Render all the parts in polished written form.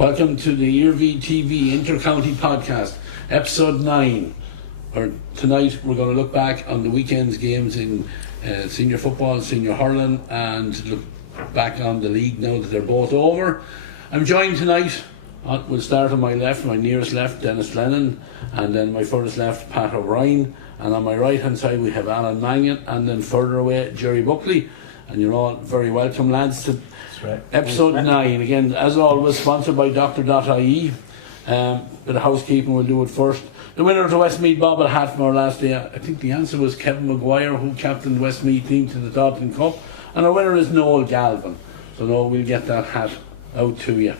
Welcome to the Iarmhi TV Intercounty podcast, episode 9. Tonight we're going to look back on the weekend's games in senior football, senior hurling, and look back on the league now that they're both over. I'm joined tonight, we'll start on my left, my nearest left, Dennis Lennon, and then my furthest left, Pat O'Brien, and on my right hand side we have Alan Mangan, and then further away, Jerry Buckley. And you're all very welcome, lads, to episode 9. Again, as always, sponsored by Dr.ie. Bit of housekeeping, we'll do it first. The winner of the Westmeath Bobble hat from our last day, I think the answer was Kevin Maguire, who captained the Westmeath team to the Dalton Cup. And our winner is Noel Galvin. So no, we'll get that hat out to you.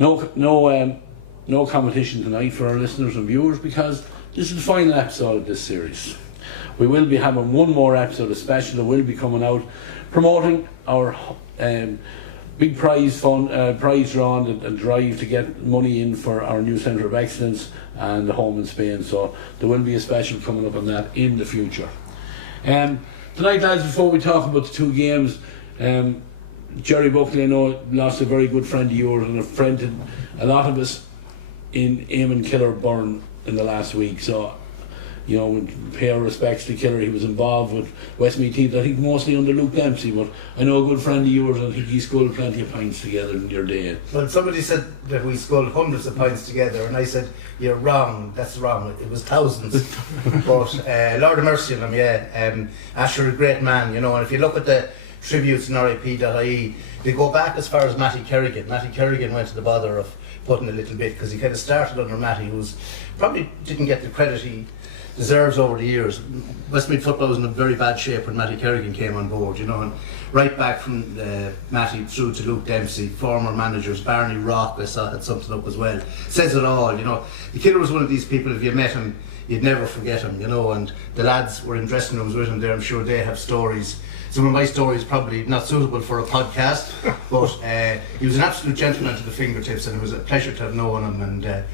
No competition tonight for our listeners and viewers, because this is the final episode of this series. We will be having one more episode, a special that will be coming out, promoting our big prize fund, prize draw and drive to get money in for our new Centre of Excellence and the home in Spain. So there will be a special coming up on that in the future. Tonight, lads, before we talk about the two games, Jerry Buckley, I know, lost a very good friend of yours and a friend to a lot of us in Eamon Killerburn in the last week. So, you know, we pay our respects to Killer. He was involved with Westmeath teams, I think mostly under Luke Dempsey, but I know a good friend of yours, and I think he sculled plenty of pints together in your day. Well, somebody said that we sculled hundreds of pints together, and I said, you're wrong, that's wrong, it was thousands. But Lord of mercy on him, yeah. Asher, a great man, you know, and if you look at the tributes on RIP.ie, they go back as far as Matty Kerrigan. Matty Kerrigan went to the bother of putting a little bit, because he kind of started under Matty, who's probably didn't get the credit he deserves over the years. Westmeath football was in a very bad shape when Matty Kerrigan came on board, you know, and right back from Matty through to Luke Dempsey, former managers, Barney Rock, I saw had something up as well. Says it all, you know. The Killer was one of these people, if you met him, you'd never forget him, you know, and the lads were in dressing rooms with him there, I'm sure they have stories. Some of my stories probably not suitable for a podcast, but he was an absolute gentleman to the fingertips, and it was a pleasure to have known him, and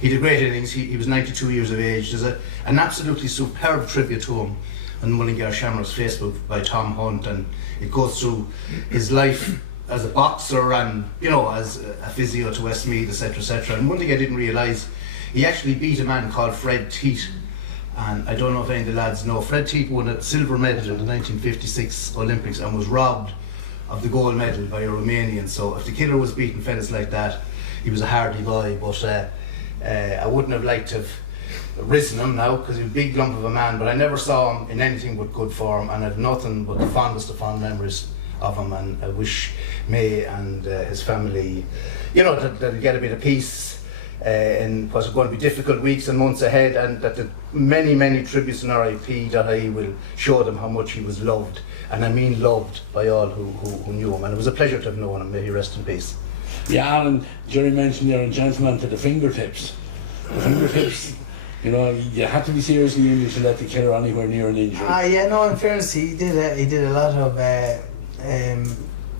he did great innings. He was 92 years of age. There's an absolutely superb tribute to him on Mullingar Shamrock's Facebook by Tom Hunt, and it goes through his life as a boxer and, you know, as a physio to Westmeath, etc., etc. And one thing I didn't realise, he actually beat a man called Fred Teat. And I don't know if any of the lads know, Fred Teat won a silver medal in the 1956 Olympics and was robbed of the gold medal by a Romanian. So if the Killer was beating fellas like that, he was a hardy boy. But I wouldn't have liked to have risen him now, because he was a big lump of a man, but I never saw him in anything but good form, and I've nothing but the fondest of fond memories of him, and I wish May and his family, you know, that they'll get a bit of peace in what's going to be difficult weeks and months ahead, and that the many tributes on RIP.ie will show them how much he was loved, and I mean loved, by all who knew him, and it was a pleasure to have known him. May he rest in peace. Yeah, Alan, Jerry mentioned you're a gentleman to the fingertips. The fingertips, you know, you had to be seriously injured to let the Killer anywhere near an injury. Yeah, no, in fairness, he did a lot of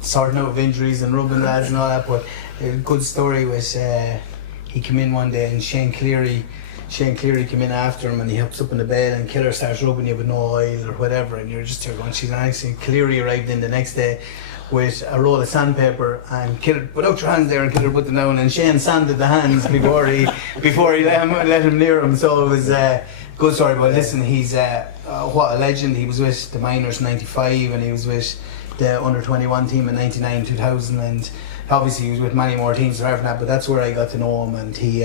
sorting out of injuries and rubbing lads and all that, but a good story was he came in one day and Shane Cleary came in after him, and he hops up in the bed and Killer starts rubbing you with no oil or whatever, and you're just going, she's nice. And Cleary arrived in the next day with a roll of sandpaper, and Killer put out your hands there, and Killer put them down, and Shane sanded the hands before he let him near him. So it was a good story. But listen, he's what a legend. He was with the Minors in '95, and he was with the under 21 team in '99, 2000, and obviously he was with many more teams apart from that. But that's where I got to know him, and he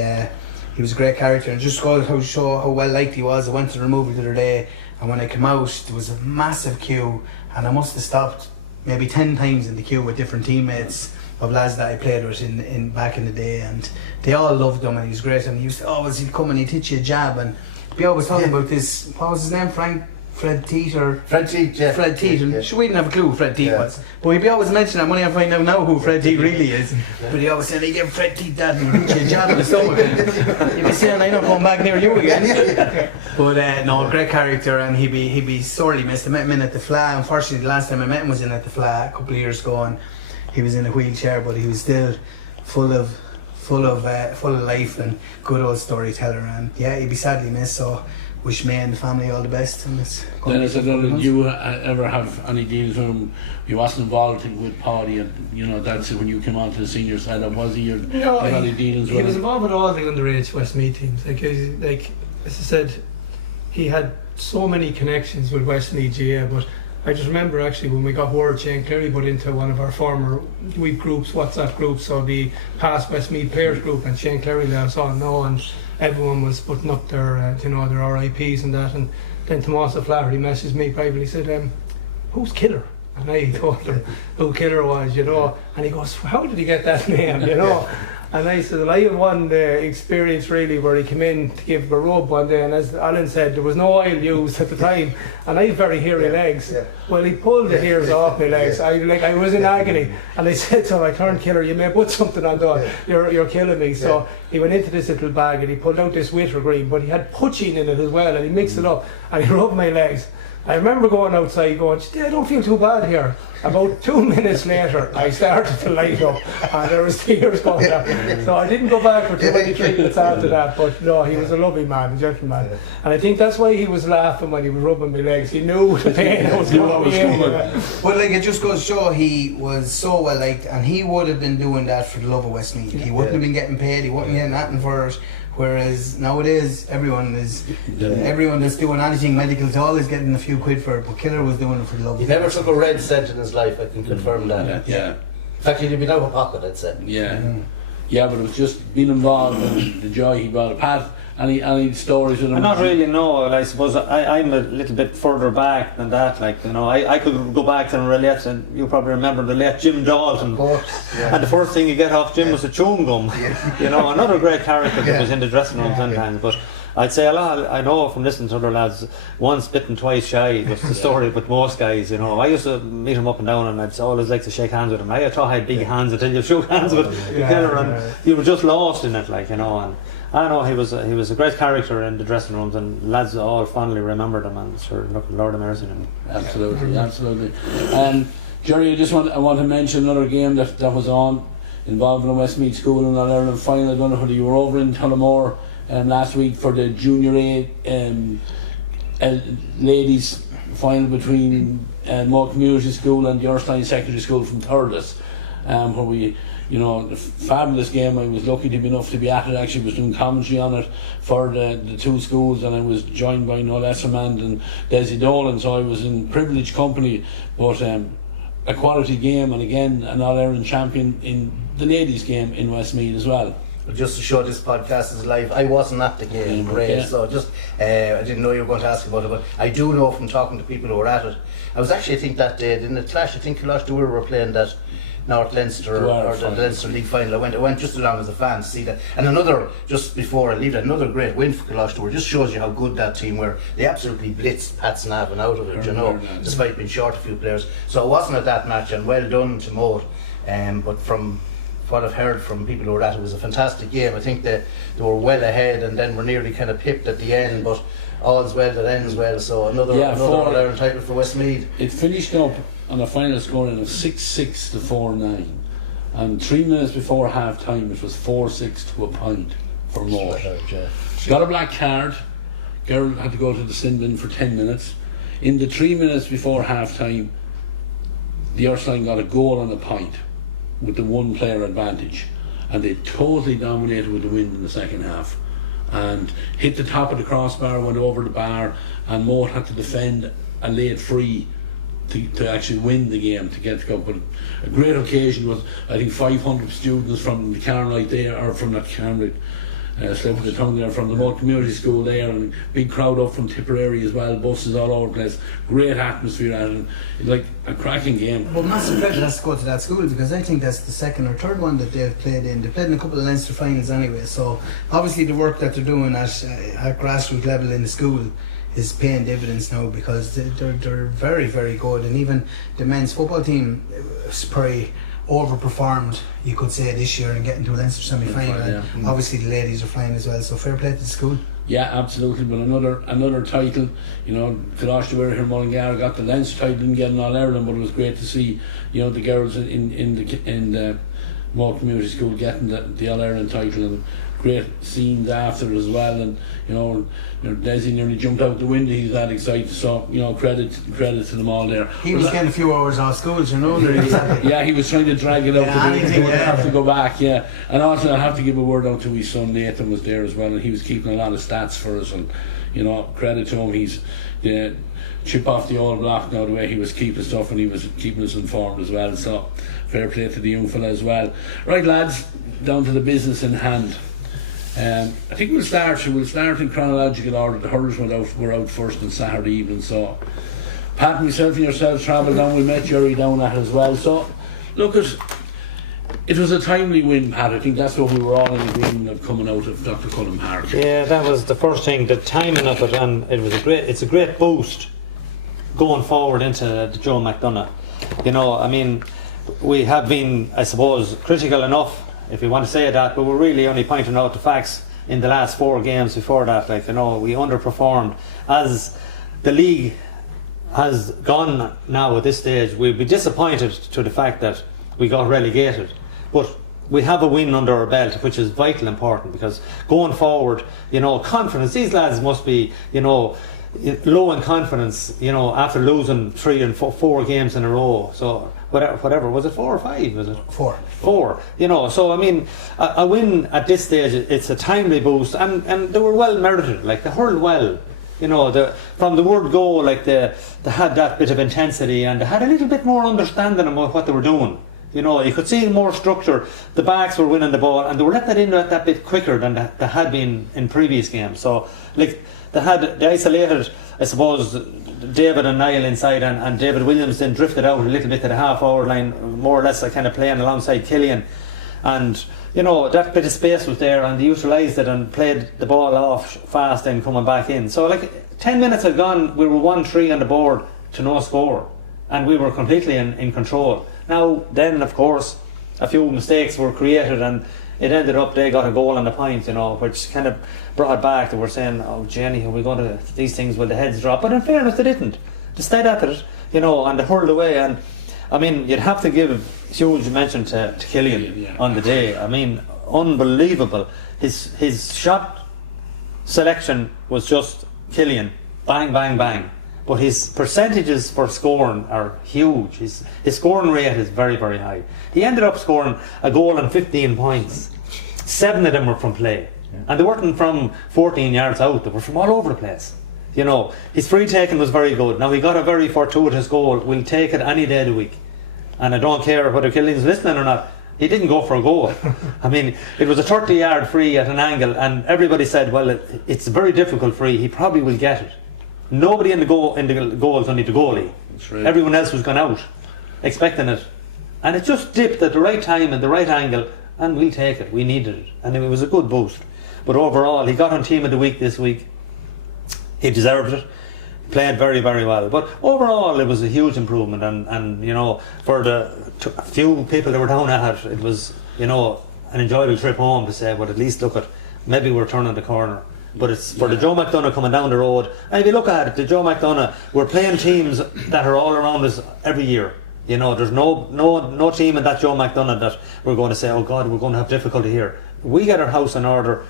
was a great character, and just to show how well liked he was. I went to the removal the other day, and when I came out, there was a massive queue, and I must have stopped maybe 10 times in the queue with different teammates of lads that I played with in back in the day, and they all loved him, and he was great. And he used to always, he'd come and he'd hit you a jab, and we always talking about this, what was his name, Fred Teat, yeah. Fred Teat, and yeah. Sure, we didn't have a clue who Fred Teat was, but he'd be always mentioning that. When I find out now who Fred Teat really is, but he always said, "I give Fred Teat that," and he'd hit you a jab in the stomach, and you'd be saying, "I'm not going back near you again." But no, great character, and he'd be sorely missed. I met him in at the Fla. Unfortunately, the last time I met him was in at the Fla a couple of years ago, and he was in a wheelchair, but he was still full of life and good old storyteller, and yeah, he'd be sadly missed. So wish me and the family all the best. And it's Dennis, I don't know, did you ever have any deals with him? You wasn't involved with Paddy, and you know that's when you came on to the senior side. Was he? No, any dealings with he was him? involved with all the underage Westmeath teams. Like as I said, he had so many connections with Westmeath GA. But I just remember actually when we got word Shane Cleary put into one of our former week groups, WhatsApp groups, so the past Westmeath players group, and Shane Cleary let us all know, and everyone was putting up their their RIPs and that. And then Tomás O'Flaherty messaged me privately, said, who's Killer? And I told him who Killer was, and he goes, how did he get that name, And I said, well, I have one experience really where he came in to give a rub one day, and as Alan said, there was no oil used at the time, and I have very hairy legs. Yeah. Well, he pulled the hairs off my legs. I was in agony, and I said to him, I turned Killer, you may put something on that, you're killing me. So he went into this little bag and he pulled out this wintergreen, but he had poaching in it as well, and he mixed it up and he rubbed my legs. I remember going outside going, I don't feel too bad here. About 2 minutes later, I started to light up and there was tears going down. So I didn't go back for too many treatments after that, but no, he was a lovely man, a gentleman. And I think that's why he was laughing when he was rubbing my legs. He knew the pain was coming. Well, like, it just goes to show he was so well liked, and he would have been doing that for the love of Westmeath. He wouldn't have been getting paid, he wouldn't be getting nothing for it. Whereas nowadays everyone that's doing anything medical at all is getting a few quid for it, but Killer was doing it for the love. He never took a red cent in his life, I can confirm that. Yeah. In fact, he'd been out of pocket, I'd say. Yeah, but it was just being involved and the joy he brought. Pat, any stories with him? Not really, no. I suppose I'm a little bit further back than that. I could go back to the late, and you probably remember the late Jim Dalton. Of course. Yeah. And the first thing you get off Jim was a chewing gum. Another great character that was in the dressing room sometimes. But I'd say a lot. I know from listening to other lads, once bitten, twice shy. That's the story with most guys. I used to meet him up and down, and I'd always like to shake hands with him. I thought I had big hands until you shook hands with Killer, and you were just lost in it, And I know he was a great character in the dressing rooms, and lads all fondly remembered him. And sure, look, Lord of mercy him. Absolutely. Jerry, I want to mention another game that was on involving a Westmeath school in Ireland final. I don't know whether you were over in Tullamore last week for the Junior A ladies final between Moore Community School and the Erskine Secondary School from Thurles, where we, a fabulous game. I was lucky to be enough to be at it. Actually, was doing commentary on it for the two schools, and I was joined by no lesser man than Desi Dolan, so I was in privileged company. But a quality game, and again an All-Ireland champion in the ladies game in Westmeath as well. But just to show this podcast is live, I wasn't at the game, so just I didn't know you were going to ask about it, but I do know from talking to people who were at it. I was actually, I think that day in the clash, I think Coláiste were playing that North Leinster or the Leinster League final. I went just along as a fan to see that. And another, just before I leave that, another great win for Coláiste just shows you how good that team were. They absolutely blitzed Pats Navan out of it, despite being short a few players. So I wasn't at that match, and well done to Moat. But from what I've heard from people who were at it, was a fantastic game. I think they were well ahead and then were nearly kind of pipped at the end, but all's well that ends well. So another All-Ireland title for Westmeath. It finished up on a final scoring of 6-6 to 4-9, and 3 minutes before half time it was 4-6 to a point for Moore. Got a black card. Girl had to go to the sin bin for 10 minutes. In the 3 minutes before half time, the Erskine got a goal and a point with the one player advantage, and they totally dominated with the wind in the second half and hit the top of the crossbar, went over the bar, and Moat had to defend and lay it free to actually win the game, to get the cup. But a great occasion was, I think, 500 students from the Carnlight there, or from that Carnlight, slip of the tongue there, from the Moat Community School there, and big crowd up from Tipperary as well, buses all over the place, great atmosphere at it, like a cracking game. Well, massive credit has to go to that school, because I think that's the second or third one that they've played in. They've played in a couple of Leinster finals anyway, so obviously the work that they're doing at grassroots level in the school is paying dividends now, because they're very, very good. And even the men's football team is probably overperformed, you could say, this year and getting to a Leinster semi-final. Obviously the ladies are flying as well, so fair play to the school. Yeah, absolutely. But another title, Coláiste were here, Mullingar got the Leinster title, didn't get an All-Ireland, but it was great to see, the girls in the Moat Community School getting the All-Ireland title, and great scenes after it as well. And Desi nearly jumped out the window, he's that excited. So credit to them all there. He was getting a few hours off school, yeah, he was trying to drag it out. He would have to go back. Yeah, and also I have to give a word out to his son Nathan, was there as well, and he was keeping a lot of stats for us. And credit to him, he's the chip off the old block now, the way he was keeping stuff, and he was keeping us informed as well. So fair play to the young fella as well. Right, lads, down to the business in hand. I think we'll start in chronological order. The hurlers were out first on Saturday evening. So Pat, myself and yourselves travelled down. We met Jerry down at it as well. So look, it was a timely win, Pat. I think that's what we were all in agreement of coming out of Dr. Cullen Park. Yeah, that was the first thing, the timing of it, and it's a great boost going forward into the Joe McDonagh. We have been, I suppose, critical enough, if we want to say that, but we're really only pointing out the facts in the last 4 games before that. We underperformed. As the league has gone now at this stage, we'll be disappointed to the fact that we got relegated. But we have a win under our belt, which is vital important, because going forward, confidence, these lads must be, low in confidence, after losing 3 and 4 games in a row. So whatever, was it 4 or 5? Was it 4? 4. So a win at this stage, it's a timely boost, and they were well merited. They hurled well. From the word go, they had that bit of intensity, and they had a little bit more understanding of what they were doing. You could see more structure. The backs were winning the ball, and they were let that in that bit quicker than they had been in previous games. So they isolated, I suppose, David and Niall inside, and David Williams then drifted out a little bit to the half-hour line, more or less kind of playing alongside Killian. And that bit of space was there, and they utilised it and played the ball off fast and coming back in. So 10 minutes had gone, we were 1-3 on the board to no score, and we were completely in control. Now then, of course, a few mistakes were created, and it ended up they got a goal and a point, which kind of brought back. They were saying, "Oh, Jenny, are we going to these things? Will the heads drop?" But in fairness, they didn't. They stayed at it, and they hurled away. And you'd have to give huge mention to Killian on the day. Unbelievable. His shot selection was just Killian, bang, bang, bang. But his percentages for scoring are huge. His scoring rate is very, very high. He ended up scoring a goal and 15 points. 7 of them were from play. And they weren't from 14 yards out. They were from all over the place. His free taking was very good. Now, he got a very fortuitous goal. We'll take it any day of the week. And I don't care whether Killian's listening or not. He didn't go for a goal. It was a 30-yard free at an angle, and everybody said, well, it's a very difficult free. He probably will get it. Nobody in the goal is only the goalie. Right. Everyone else was gone out expecting it, and it just dipped at the right time and the right angle, and we'll take it. We needed it, and it was a good boost. But overall, he got on Team of the Week this week. He deserved it. Played very, very well. But overall, it was a huge improvement, and for the few people that were down at it, it was an enjoyable trip home to say, but at least look at, maybe we're turning the corner. But it's for the Joe McDonagh coming down the road. And if you look at it, the Joe McDonagh, we're playing teams that are all around us every year. There's no team in that Joe McDonagh that we're going to say, oh God, we're going to have difficulty here. We get our house in order.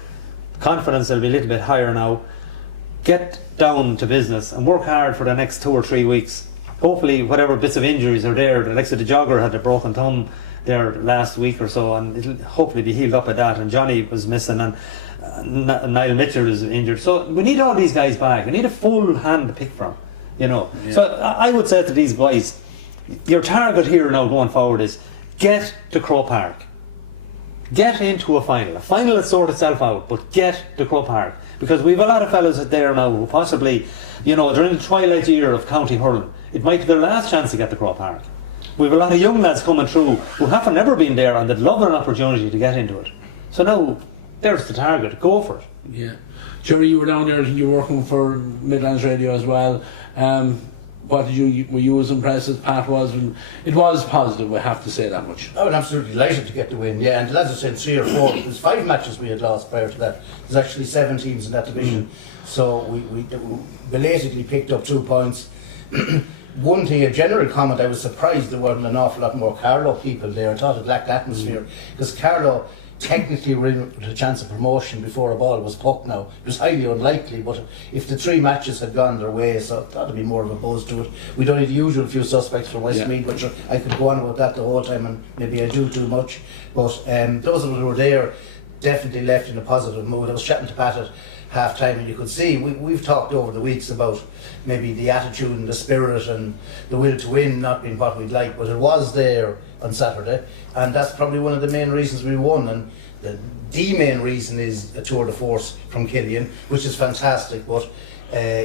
Confidence will be a little bit higher now. Get down to business and work hard for the next 2 or 3 weeks. Hopefully, whatever bits of injuries are there, the likes of the jogger had a broken thumb there last week or so, and it'll hopefully be healed up at that. And Johnny was missing, and Niall Mitchell is injured. So we need all these guys back. We need a full hand to pick from, So I would say to these boys, your target here now going forward is get to Croke Park. Get into a final. A final will sort itself out, but get to Croke Park. Because we have a lot of fellas there now who possibly, they're in the twilight year of county hurling. It might be their last chance to get to Croke Park. We have a lot of young lads coming through who haven't never been there, and they'd love an opportunity to get into it. So now, there's the target. Go for it. Yeah. Jerry, you were down there, you were working for Midlands Radio as well. What did were you as impressed as Pat was? And it was positive, I have to say that much. I was absolutely delighted to get the win, and the lads are saying 3 or 4. There's 5 matches we had lost prior to that. There's actually 7 teams in that division. So we belatedly picked up 2 points. one thing, a general comment, I was surprised there weren't an awful lot more Carlow people there. I thought it lacked atmosphere because Carlow technically were in with a chance of promotion before a ball was pucked now. It was highly unlikely, but if the 3 matches had gone their way, so I thought there'd be more of a buzz to it. We don't need the usual few suspects from Westmeath, but I could go on about that the whole time and maybe I do too much. But those of us who were there definitely left in a positive mood. I was chatting to Pat at half time and you could see we've talked over the weeks about maybe the attitude and the spirit and the will to win not being what we'd like, but it was there on Saturday, and that's probably one of the main reasons we won. And the main reason is a tour de force from Killian, which is fantastic, but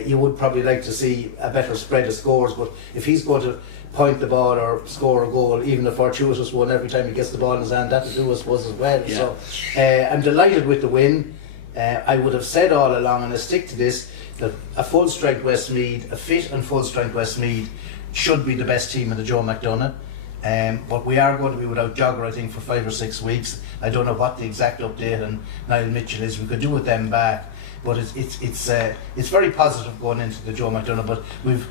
you would probably like to see a better spread of scores. But if he's going to point the ball or score a goal, even a fortuitous one every time he gets the ball in his hand, that'll do us as well. Yeah. So I'm delighted with the win. I would have said all along, and I stick to this, that a full strength Westmeath, a fit and full strength Westmeath should be the best team in the Joe McDonagh. But we are going to be without Jogger, I think, for 5 or 6 weeks. I don't know what the exact update on Niall Mitchell is. We could do with them back, but it's very positive going into the Joe McDonagh. But we've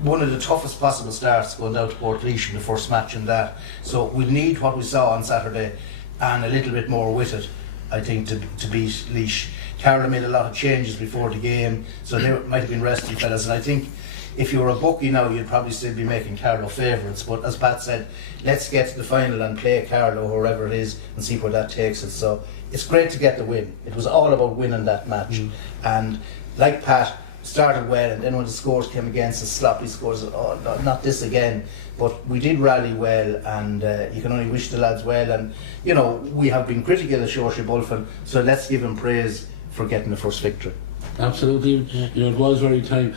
one of the toughest possible starts going down to Portlaoise in the first match in that. So we'll need what we saw on Saturday and a little bit more with it, I think, to beat Laois. Carlow made a lot of changes before the game, so they might have been resting fellas, and I think if you were a bookie now, you'd probably still be making Carlow favourites. But as Pat said, let's get to the final and play Carlow, whoever it is, and see where that takes us. So it's great to get the win. It was all about winning that match. And like Pat, started well, and then when the scores came against us, sloppy scores, oh, no, not this again. But we did rally well, and you can only wish the lads well. And, you know, we have been critical of Saoirse Bulfin, so let's give him praise for getting the first victory. Absolutely. You know, it was very time.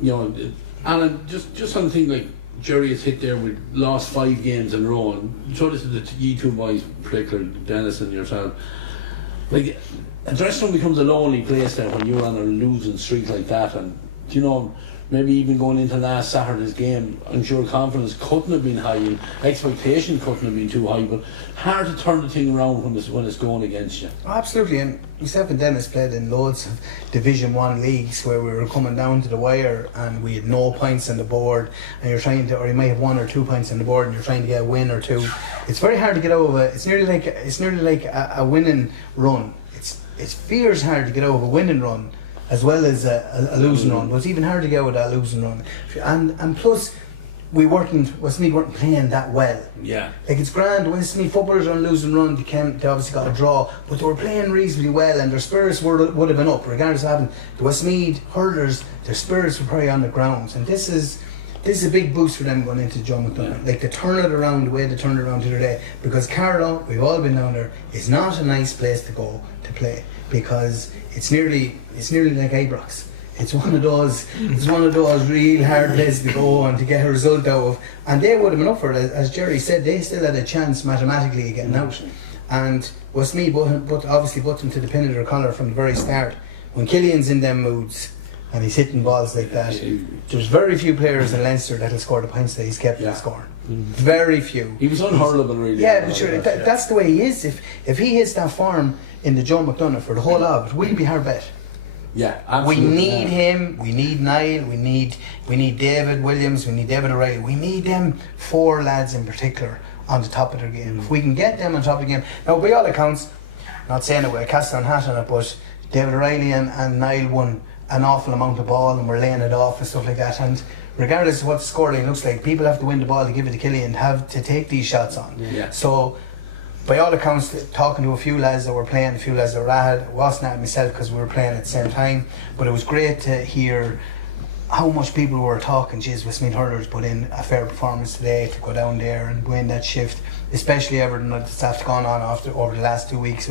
You know, Alan, just on the thing like Jerry has hit there, we lost 5 games in a row, and so this is the you two boys, particularly Dennis and yourself. Like, a dressing room becomes a lonely place there when you're on a losing streak like that, and you know, maybe even going into last Saturday's game, I'm sure confidence couldn't have been high and expectation couldn't have been too high, but hard to turn the thing around when it's going against you. Oh, absolutely, and myself and Dennis played in loads of Division 1 leagues where we were coming down to the wire and we had no points on the board, and you're trying to, or you might have 1 or 2 points on the board and you're trying to get a win or two. It's very hard to get over. It's nearly like a winning run. It feels hard to get over a winning run as well as a losing run, but it's even harder to get over that losing run. And plus, Westmeath weren't playing that well. Yeah. Like, it's grand, Westmeath footballers on a losing run, they obviously got a draw, but they were playing reasonably well and their spirits would have been up, regardless of having the Westmeath hurlers, their spirits were probably on the ground. And this is a big boost for them going into Joe McDonagh. Like, to turn it around the way they turned it around today, because Carlow, we've all been down there, is not a nice place to go to play, because it's nearly like Ibrox. It's one of those real hard places to go and to get a result out of, and they would have been up for it. As Jerry said, they still had a chance mathematically of getting out, and Westmeath but obviously put them to the pin of their collar from the very start. When Killian's in them moods and he's hitting balls like that, there's very few players in Leinster that'll score the points that he's kept scoring. Very few. He was unhurlable, really. Yeah, but sure, that's the way he is. If he hits that form in the Joe McDonagh for the whole of it, we'll be hard bet. Yeah, absolutely. We need him, we need Niall, we need David Williams, we need David O'Reilly. We need them 4 lads in particular on the top of their game. If we can get them on top of the game. Now, by all accounts, not saying it with a cast on hat on it, but David O'Reilly and Niall won an awful amount of ball and we're laying it off and stuff like that. And regardless of what the scoreline looks like, people have to win the ball to give it to Killian, have to take these shots on. Yeah. So, by all accounts, talking to a few lads that were playing, a few lads that were at it, wasn't at myself because we were playing at the same time, but it was great to hear how much people were talking. Geez, Westmeath hurlers put in a fair performance today to go down there and win that shift, especially everything that's gone on over the last 2 weeks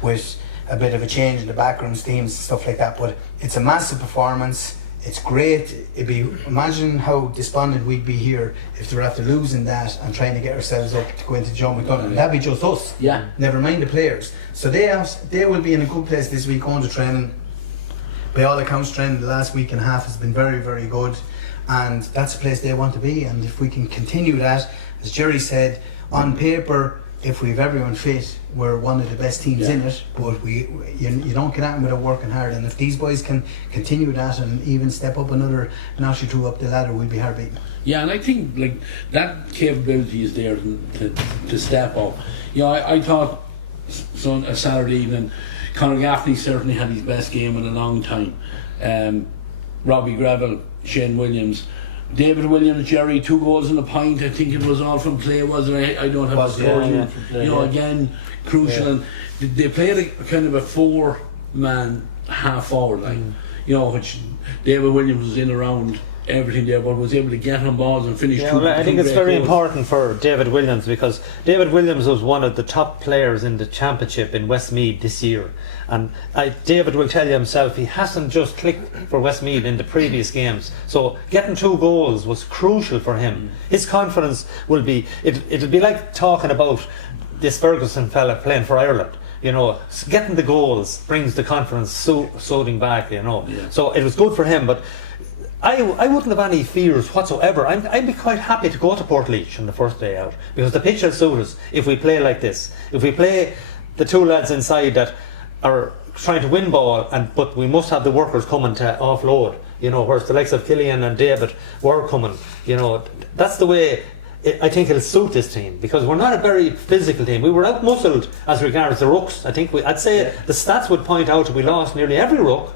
with a bit of a change in the backrooms teams and stuff like that. But it's a massive performance. It's great. Imagine how despondent we'd be here if they were after losing that and trying to get ourselves up to go into Joe McDonagh. That'd be just us. Yeah. Never mind the players. So they will be in a good place this week going to training. By all accounts, training the last week and a half has been very, very good, and that's the place they want to be. And if we can continue that, as Jerry said, on paper if we've everyone fit, we're one of the best teams in it. But you don't get at without working hard. And if these boys can continue that and even step up another notch or two up the ladder, we'll be hard beaten. Yeah, and I think like that capability is there to step up. You know, I thought a Saturday evening, Conor Gaffney certainly had his best game in a long time. Robbie Gravel, Shane Williams, David Williams, Jerry, 2 goals in a pint. I think it was all from play, wasn't it? I don't have the score. You know, again, crucial. And they played a kind of a 4-man half forward line. You know, which David Williams was in around everything there, but was able to get on balls and finish. Yeah, I think it's very important for David Williams, because David Williams was one of the top players in the championship in Westmeath this year, and David will tell you himself he hasn't just clicked for Westmeath in the previous games, so getting 2 goals was crucial for him. His confidence will be, it'll be like talking about this Ferguson fella playing for Ireland. You know, getting the goals brings the confidence soaring back, you know. So it was good for him, but I wouldn't have any fears whatsoever. I'd be quite happy to go to Portlaoise on the first day out, because the pitch will suit us if we play like this. If we play the 2 lads inside that are trying to win ball, but we must have the workers coming to offload, you know, whereas the likes of Killian and David were coming, you know, that's the way I think it'll suit this team, because we're not a very physical team. We were out-muscled as regards the rucks. I think I'd say the stats would point out that we lost nearly every ruck,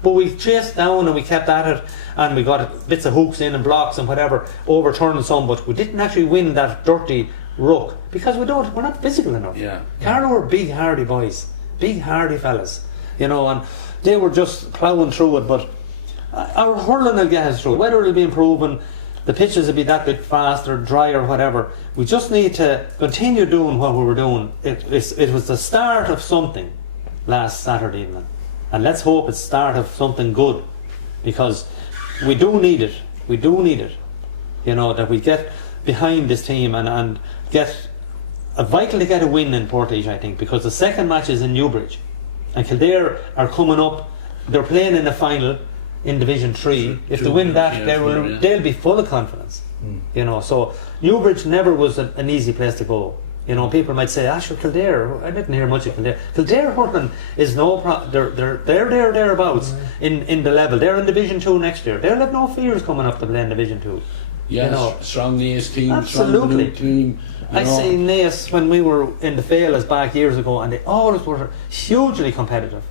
but we chased down and we kept at it, and we got bits of hooks in and blocks and whatever, overturning some, but we didn't actually win that dirty ruck because we're not physical enough. Carlow were big hardy boys, big hardy fellas, you know, and they were just ploughing through it. But our hurling will get us through it. Whether it'll be improving, the pitches will be that bit faster, drier, whatever. We just need to continue doing what we were doing. It was the start of something last Saturday evening, and let's hope it's the start of something good, because we do need it. We do need it. You know, that we get behind this team and get a vital to get a win in Portage, I think, because the second match is in Newbridge, and Kildare are coming up. They're playing in the final in Division 3. If they win that, they'll be full of confidence. You know, so Newbridge never was an easy place to go. You know, people might say, sure, Kildare. I didn't hear much of Kildare. Kildare hurling is no problem. They're thereabouts in the level. They're in Division 2 next year. They'll have no fears coming up to play in Division 2. Yeah, you know, strong Naas team. Absolutely. Strong team. I see Naas when we were in the Failers back years ago, and they always were hugely competitive.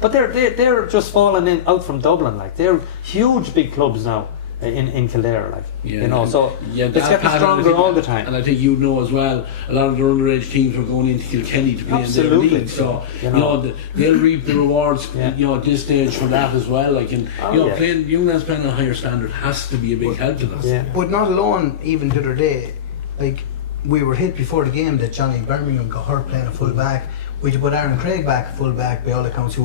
But they're just falling out from Dublin. Like, they're huge big clubs now in Kildare, like, you know, so it's getting stronger all the time. And I think you know as well, a lot of the underage teams were going into Kilkenny to play in their league, so you know they'll reap the rewards you know, at this stage for that as well. Like, and you know, playing young lads playing on a higher standard has to be a big help to them. But not alone. Even the other day, like, we were hit before the game that Johnny Birmingham got hurt playing a full back. We'd put Aaron Craig back full back by all accounts.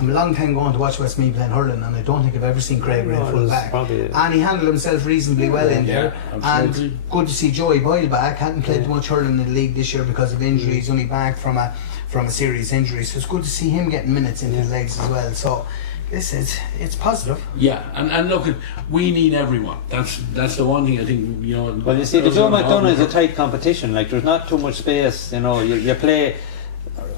I'm a long time going to watch Westmeath playing hurling, and I don't think I've ever seen Craig in full back. And he handled himself reasonably well in there. And good to see Joey Boyle back. Hadn't played much hurling in the league this year because of injury. He's only back from a serious injury, so it's good to see him getting minutes in his legs as well. So it's positive. Yeah, and look, we need everyone. That's the one thing I think, you know. Well, you see, the Joe McDonough is a tight competition. Like, there's not too much space. You know, you play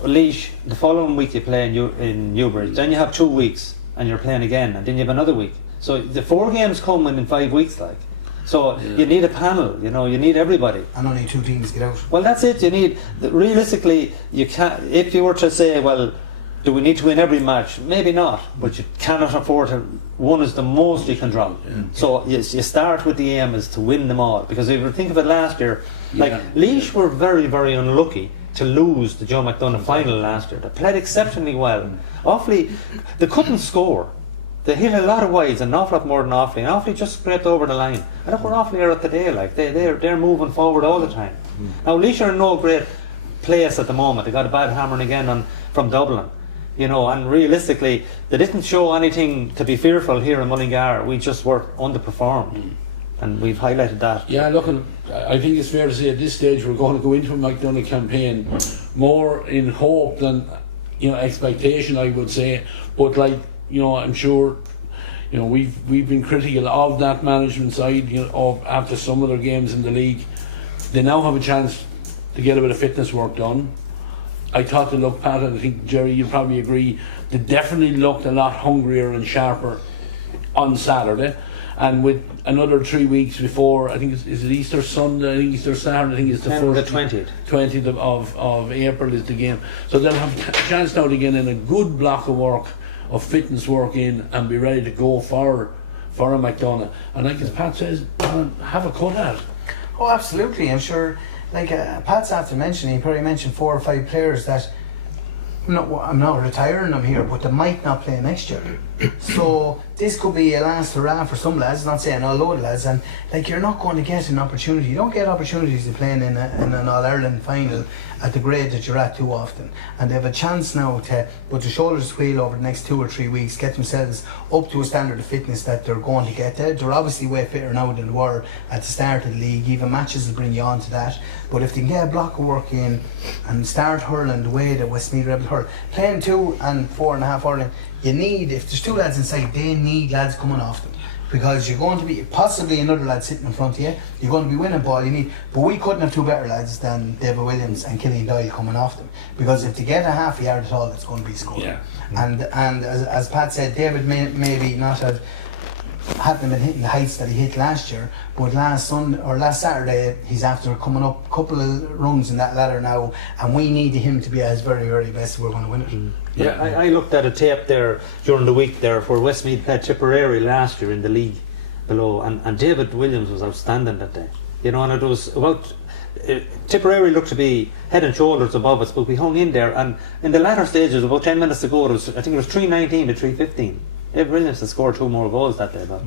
Laois, the following week you play in Newbridge, then you have 2 weeks and you're playing again, and then you have another week. So the 4 games come in 5 weeks, like. So you need a panel, you know, you need everybody. And only 2 teams get out. Well, that's it. You need, realistically, you can't. If you were to say, well, do we need to win every match? Maybe not, but you cannot afford to. One is the most you can drop. So you start with the aim is to win them all, because if you think of it last year, like Laois were very, very unlucky to lose the Joe McDonough final last year. They played exceptionally well. Offaly, they couldn't score. They hit a lot of wides, an awful lot more than Offaly, and Offaly just scraped over the line. I look where Offaly are at today, like they're moving forward all the time. Now Laois are in no great place at the moment. They got a bad hammering again from Dublin, you know, and realistically they didn't show anything to be fearful here in Mullingar. We just were underperformed. And we've highlighted that. Yeah, look, I think it's fair to say at this stage we're going to go into a McDonough campaign more in hope than, you know, expectation, I would say. But, like, you know, I'm sure, you know, we've been critical of that management side, you know, after some of their games in the league. They now have a chance to get a bit of fitness work done. I thought they looked, Pat, and I think Jerry, you'll probably agree, they definitely looked a lot hungrier and sharper on Saturday. And with another 3 weeks before, I think is it Easter Sunday, I think Easter Saturday, I think it's the first, 20th of April is the game. So they'll have a chance now to get in a good block of work, of fitness work in, and be ready to go for a McDonagh. And like as Pat says, have a cut at it. Oh, absolutely. I'm sure, like Pat's after mentioning, he probably mentioned 4 or 5 players that I'm not retiring them here, but they might not play next year. So this could be a last hurrah for some lads, not saying a load of lads, and like you're not going to get an opportunity. You don't get opportunities to play in an All-Ireland final at the grade that you're at too often. And they have a chance now to put their shoulders to the wheel over the next 2 or 3 weeks, get themselves up to a standard of fitness that they're going to get there. They're obviously way fitter now than they were at the start of the league. Even matches will bring you on to that. But if they can get a block of work in and start hurling the way that Westmeath are able to hurl, playing 2 and 4.5 hurling, you need, if there's 2 lads inside, they need lads coming off them, because you're going to be possibly another lad sitting in front of you. You're going to be winning ball. You need, but we couldn't have 2 better lads than David Williams and Killian Doyle coming off them, because if they get a half a yard at all, it's going to be scored. Yeah. And as Pat said, David may maybe not have hadn't been hitting the heights that he hit last year, but last Saturday he's after coming up a couple of rungs in that ladder now, and we need him to be at his very, very best if we're going to win it. Yeah, I looked at a tape there during the week there for Westmeath played Tipperary last year in the league below, and David Williams was outstanding that day. You know, and it was about Tipperary looked to be head and shoulders above us, but we hung in there, and in the latter stages, about 10 minutes to go, I think it was 3:19 to 3:15. David Williams had scored 2 more goals that day, but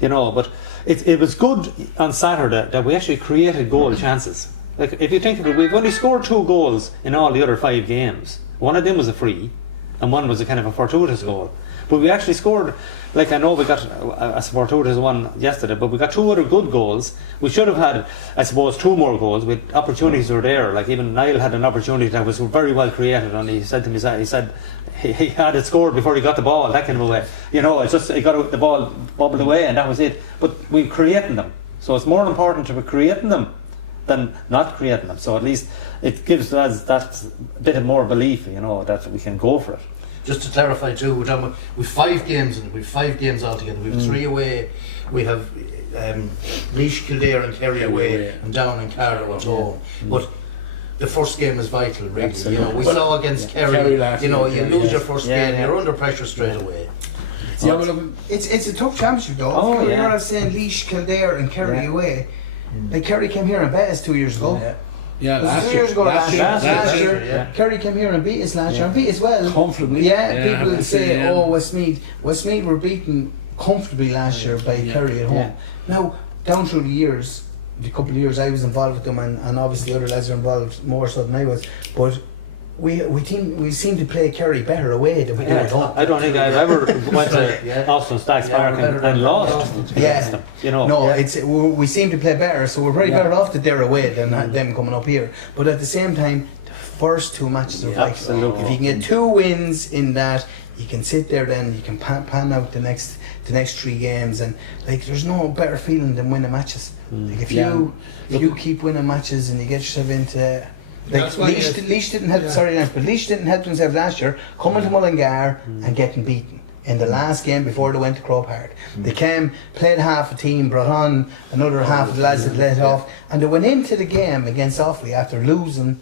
you know, but it was good on Saturday that we actually created goal chances. Like if you think of it, we've only scored 2 goals in all the other 5 games. One of them was a free, and one was a kind of a fortuitous goal. But we actually scored, like I know we got a fortuitous one yesterday, but we got 2 other good goals. We should have had, I suppose, 2 more goals with opportunities were there. Like even Niall had an opportunity that was very well created, and he said to me, he said he had it scored before he got the ball, that kind of a way. You know, it's just he got the ball bobbled away and that was it. But we're creating them. So it's more important to be creating them than not creating them. So at least it gives us that bit of more belief, you know, that we can go for it. Just to clarify too, we're talking about, we've 5 games in it, we've 5 games altogether. We've 3 away, we have Laois, Kildare and Kerry away, and Down and Carlow at home. But the first game is vital, really. Absolutely. You know, we saw against Kerry last you know, year, you lose your first game, you're under pressure straight away. Yeah, well, It's a tough championship though. Oh, You're not saying Laois, Kildare and Kerry away. Like Kerry came here and beat us 2 years ago. yeah, Was it last 2 year. years ago? Last year, year. Kerry came here and beat us last year, and beat us well. Comfortably. Yeah, people I say, yeah. oh, Westmeath were beaten comfortably last year by Kerry at home. Yeah. Now, down through the years, the couple of years I was involved with them, and obviously other lads are involved more so than I was, but we seem to play Kerry better away than we do at home. I don't think I've ever went to Austin Stacks Park and lost against them. You know. No, we seem to play better, so we're probably better off that they're away than them coming up here. But at the same time, the first 2 matches are vital. Absolutely. If you can get 2 wins in that, you can sit there then, you can pan out the next 3 games, and like there's no better feeling than winning matches. Like if you keep winning matches and you get yourself into like Laois didn't help. Sorry, Lance, but Laois didn't help themselves last year, coming to Mullingar and getting beaten in the last game before they went to Croke Park. They came, played half a team, brought on another half of the lads that let off, and they went into the game against Offaly after losing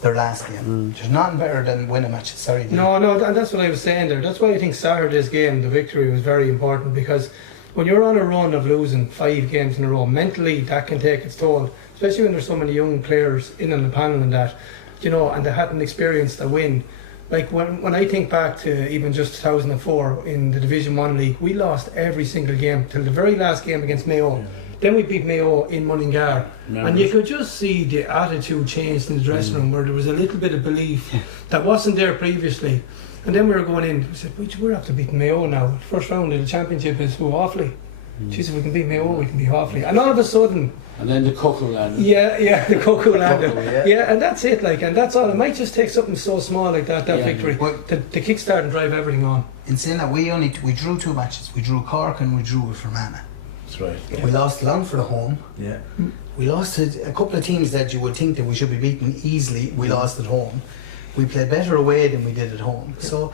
their last game. There's nothing better than winning matches. Sorry. No, and that's what I was saying there. That's why I think Saturday's game, the victory, was very important, because when you're on a run of losing 5 games in a row, mentally that can take its toll, especially when there's so many young players in on the panel and that, you know, and they hadn't experienced a win. Like when I think back to even just 2004 in the Division 1 League, we lost every single game till the very last game against Mayo. Then we beat Mayo in Mullingar, and you could just see the attitude changed in the dressing room, where there was a little bit of belief that wasn't there previously. And then we were going in, we said, we're after beating Mayo now. First round of the championship is Offaly. Jeez, if we can beat Mayo, we can beat Offaly. And all of a sudden... And then the Cuckoo landed. Yeah, the Cuckoo landed. Yeah, and that's it, like, and that's all. It might just take something so small like that victory, to kickstart and drive everything on. In saying that, we drew 2 matches. We drew Cork and we drew with Fermanagh. That's right. Yeah. We lost Longford at home. Yeah. We lost to a couple of teams that you would think that we should be beaten easily. We lost at home. We played better away than we did at home. So,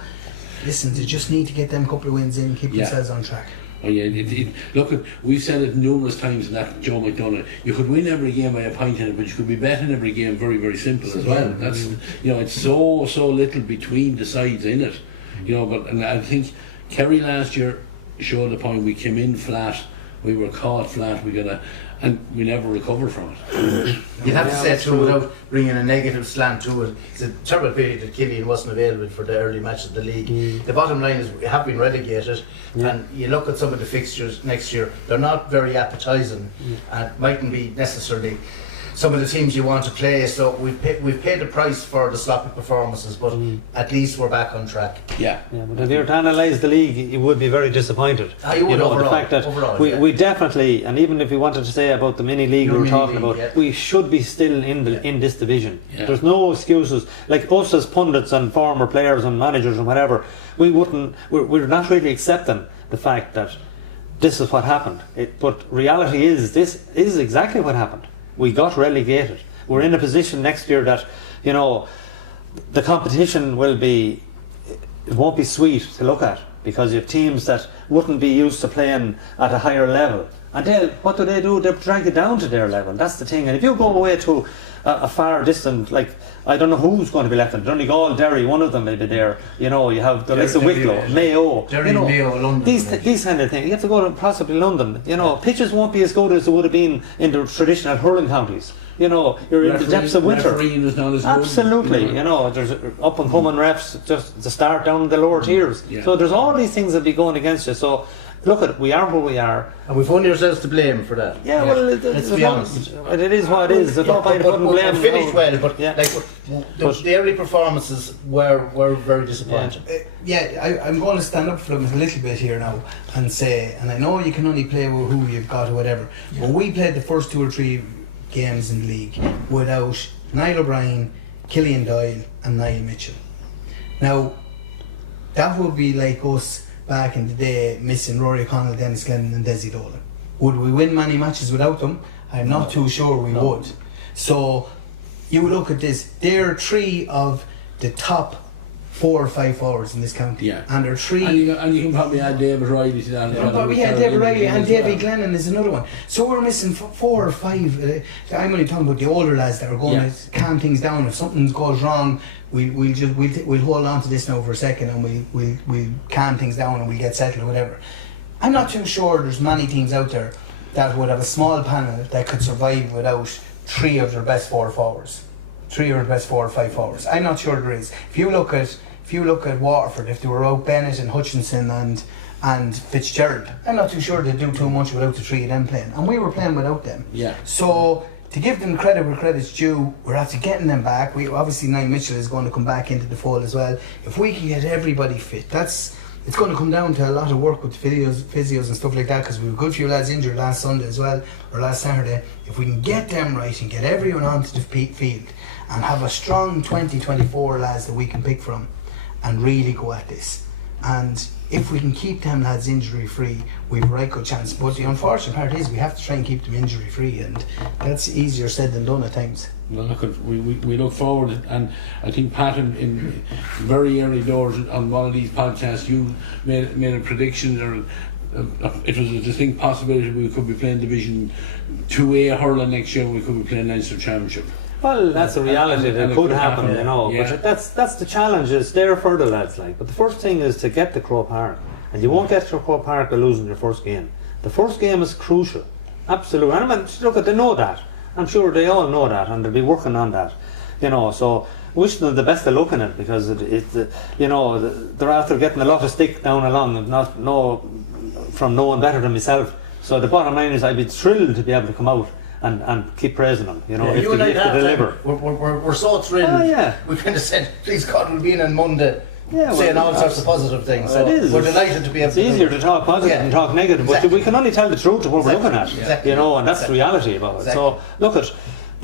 listen, they just need to get them couple of wins in, keep themselves on track. Oh yeah, look, we've said it numerous times in that Joe McDonagh. You could win every game by a point in it, but you could be betting every game very, very simple as well. That's it's so little between the sides in it. But and I think Kerry last year showed the point. We came in flat, we were caught flat. And we never recovered from it. You have to say too, without bringing a negative slant to it, it's a terrible pity that Killian wasn't available for the early match of the league. The bottom line is we have been relegated, and you look at some of the fixtures next year, they're not very appetising, and mightn't be necessarily some of the teams you want to play. So we've paid the price for the sloppy performances, but at least we're back on track. Yeah, but if you were to analyse the league, you would be very disappointed. You would overall, the fact that we definitely, and even if we wanted to say about the mini league we were talking about, we should be still in this division. There's no excuses. Like us as pundits and former players and managers and whatever, we're not really accepting the fact that this is what happened. But reality is, this is exactly what happened. We got relegated. We're in a position next year that, the competition won't be sweet to look at, because you have teams that wouldn't be used to playing at a higher level. And what do? They drag you down to their level. That's the thing. And if you go away to a far distant, like, I don't know who's going to be left in Donegal, Derry, one of them may be there. You have the likes of Wicklow, Mayo. Derry, Mayo, London. These kind of things. You have to go to possibly London. Pitches won't be as good as they would have been in the traditional hurling counties. You're in the depths of winter. Absolutely. There's up and coming refs just to start down the lower tiers. So there's all these things that be going against you. So look, we are where we are, and we've only ourselves to blame for that. Let's be honest. It is what it is. We finished well, but the early performances were very disappointing. I'm going to stand up for them a little bit here now and say, and I know you can only play with who you've got or whatever, but we played the first 2 or 3 games in the league without Niall O'Brien, Killian Doyle and Niall Mitchell. Now, that would be like us back in the day missing Rory O'Connell, Dennis Glennon and Desi Dolan. Would we win many matches without them? I'm not too sure we would. So you look at this, they're 3 of the top 4 or 5 forwards in this county, and they're 3. And you can probably add David Riley to that. David Riley and David Glennon is another one. So we're missing 4 or 5. I'm only talking about the older lads that are going to calm things down. If something goes wrong, we'll hold on to this now for a second, and we'll calm things down and we'll get settled or whatever. I'm not too sure there's many teams out there that would have a small panel that could survive without 3 of their best 4 forwards. 3 of their best 4 or 5 forwards. I'm not sure there is. If you look at Waterford, if they were out Bennett and Hutchinson and Fitzgerald, I'm not too sure they'd do too much without the 3 of them playing. And we were playing without them. So to give them credit where credit's due, we're after getting them back. Obviously Niall Mitchell is going to come back into the fold as well. If we can get everybody fit, it's going to come down to a lot of work with physios and stuff like that, because we have a good few lads injured last Sunday as well, or last Saturday. If we can get them right and get everyone onto the field and have a strong 20-24 lads that we can pick from and really go at this, and if we can keep them lads injury free, we've a right good chance. But the unfortunate part is we have to try and keep them injury free, and that's easier said than done at times. Well, look, we look forward, and I think Pat, in very early doors on one of these podcasts, you made a prediction, or it was a distinct possibility we could be playing Division 2A hurling next year. We could be playing Leinster Championship. Well, that's a reality that could happen, But that's the challenge. It's there for the lads, But the first thing is to get to Croke Park, and you won't get to Croke Park by losing your first game. The first game is crucial, absolutely. And look, they know that. I'm sure they all know that, and they'll be working on that. So wish them the best of luck in it, because they're after getting a lot of stick down along, from no one better than myself. So the bottom line is, I'd be thrilled to be able to come out and keep praising them, if they deliver. We're so thrilled. We kind of said, please God, we'll be in on Monday saying all sorts of positive things. So we're delighted to be able to. It's easier to talk positive than talk negative, but we can only tell the truth of what we're looking at, and that's the reality about it. So look at.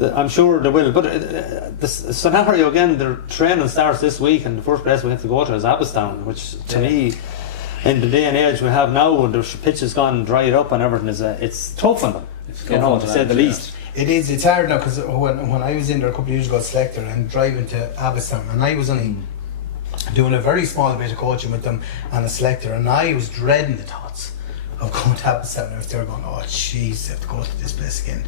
I'm sure they will, but the scenario again, the training starts this week, and the first place we have to go to is Abbottstown, which to me, in the day and age we have now, when the pitch has gone dried up and everything, it's tough on them. It's You know, to say the least. It is. It's hard now because when I was in there a couple of years ago, selector, and driving to Abbottstown, and I was only doing a very small bit of coaching with them and a selector, and I was dreading the thoughts of going to Abbottstown. I was there going, oh jeez, I have to go to this place again.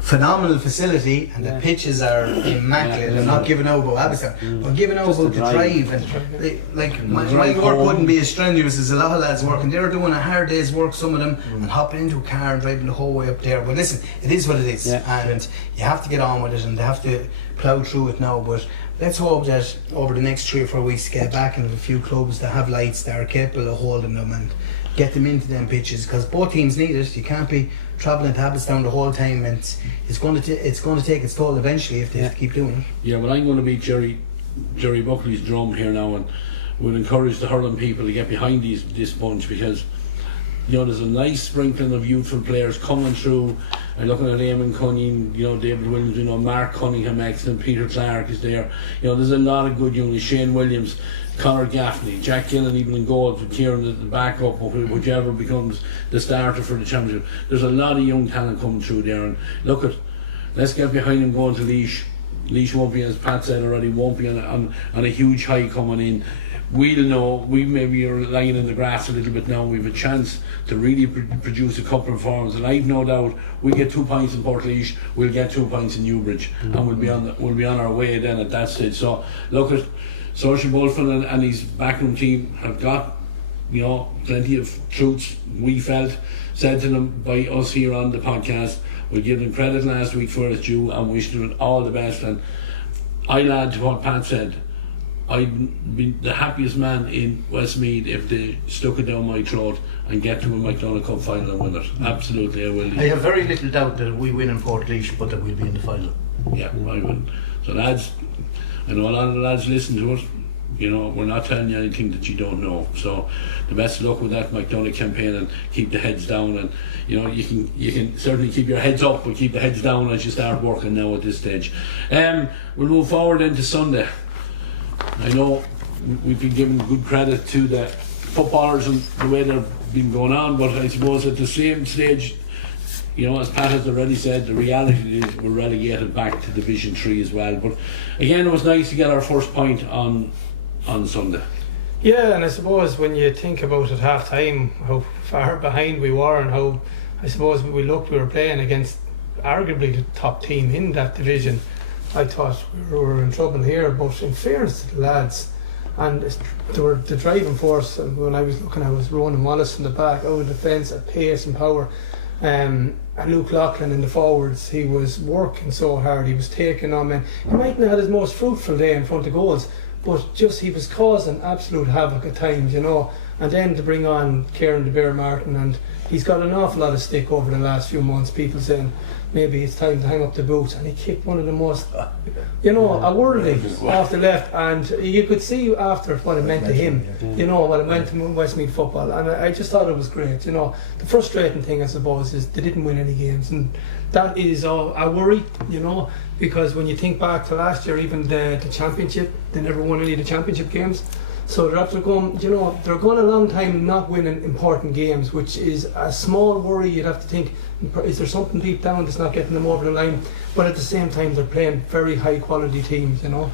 Phenomenal facility, and the pitches are immaculate. I'm not giving out about Abbottstown, but giving out about the drive. And my work wouldn't be as strenuous as a lot of lads working. They're doing a hard day's work, some of them, and hopping into a car and driving the whole way up there. But listen, it is what it is, and you have to get on with it, and they have to plough through it now. But let's hope that over the next 3 or 4 weeks, get back into a few clubs that have lights that are capable of holding them and get them into them pitches, because both teams need it. You can't be travelling to Abbottstown the whole time, and it's going to take its toll eventually if they have to keep doing it. Yeah, but I'm going to beat Jerry Buckley's drum here now, and we'll encourage the hurling people to get behind this bunch, because you know there's a nice sprinkling of youthful players coming through. I'm looking at Eamon Cunningham, you know, David Williams, you know, Mark Cunningham, excellent, Peter Clark is there. You know, there's a lot of good units. Shane Williams, Conor Gaffney, Jack Gillen even in goals with Kieran at the backup, whichever becomes the starter for the championship. There's a lot of young talent coming through there, and let's get behind him going to Laois. Laois won't be, as Pat said already, won't be on a huge high coming in. We'll know, we maybe are lying in the grass a little bit now. We've a chance to really produce a couple of performances, and I've no doubt we get 2 points in Portlaoise, we'll get 2 points in Newbridge, and we'll be on our way then at that stage. So look at Saoirse Bulfin and his backroom team have got, you know, plenty of truths we felt said to them by us here on the podcast. We give them credit last week for it's due, and wish them all the best. And I'll add to what Pat said, I'd be the happiest man in Westmeath if they stuck it down my throat and get to a McDonagh Cup final and win it. Absolutely, I will. I have very little doubt that we win in Portlaoise, but that we'll be in the final. Yeah, I will. So lads, I know a lot of the lads listen to us. You know, we're not telling you anything that you don't know. So the best of luck with that McDonagh campaign, and keep the heads down. And you know, you can certainly keep your heads up, but keep the heads down as you start working now at this stage. We'll move forward into Sunday. I know we've been giving good credit to the footballers and the way they've been going on, but I suppose at the same stage, you know, as Pat has already said, the reality is we're relegated back to Division 3 as well. But again, it was nice to get our first point on Sunday. Yeah, and I suppose when you think about it half time, how far behind we were, and how I suppose we were playing against arguably the top team in that division. I thought we were in trouble here, but in fairness to the lads, and they were the driving force. And when I was looking, I was Ronan Wallace from the back, out of defence at pace and power, and Luke Loughlin in the forwards. He was working so hard, he was taking on men. He mightn't have had his most fruitful day in front of goals, but just he was causing absolute havoc at times, you know. And then to bring on Kieran de Beer Martin, and he's got an awful lot of stick over the last few months, people saying maybe it's time to hang up the boots, and he kicked one of the most, you know, a worldly off the left, and you could see after what it meant to him, you know, what it meant to Westmeath football. And I just thought it was great, you know. The frustrating thing, I suppose, is they didn't win any games, and that is a worry, you know, because when you think back to last year, even the championship, they never won any of the championship games. So they're after going, you know, they're going a long time not winning important games, which is a small worry. You'd have to think, is there something deep down that's not getting them over the line? But at the same time, they're playing very high quality teams, you know.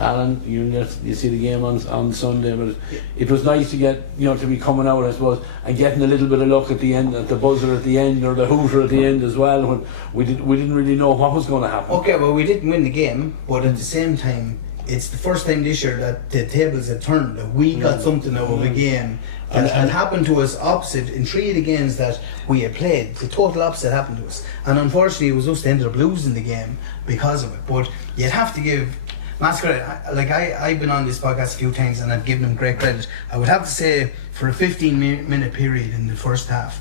Alan, you see the game on Sunday, but it was nice to get, you know, to be coming out, I suppose, and getting a little bit of luck at the end, at the buzzer at the end, or the hooter at the end as well, when we didn't really know what was going to happen. Okay, well, we didn't win the game, but at the same time, it's the first time this year that the tables had turned, that we got something out of a game. And it happened to us opposite in 3 of the games that we had played. The total opposite happened to us. And unfortunately, it was us that ended up losing the game because of it. But you'd have to give Masquerade, I've been on this podcast a few times and I've given them great credit. I would have to say, for a 15-minute period in the first half,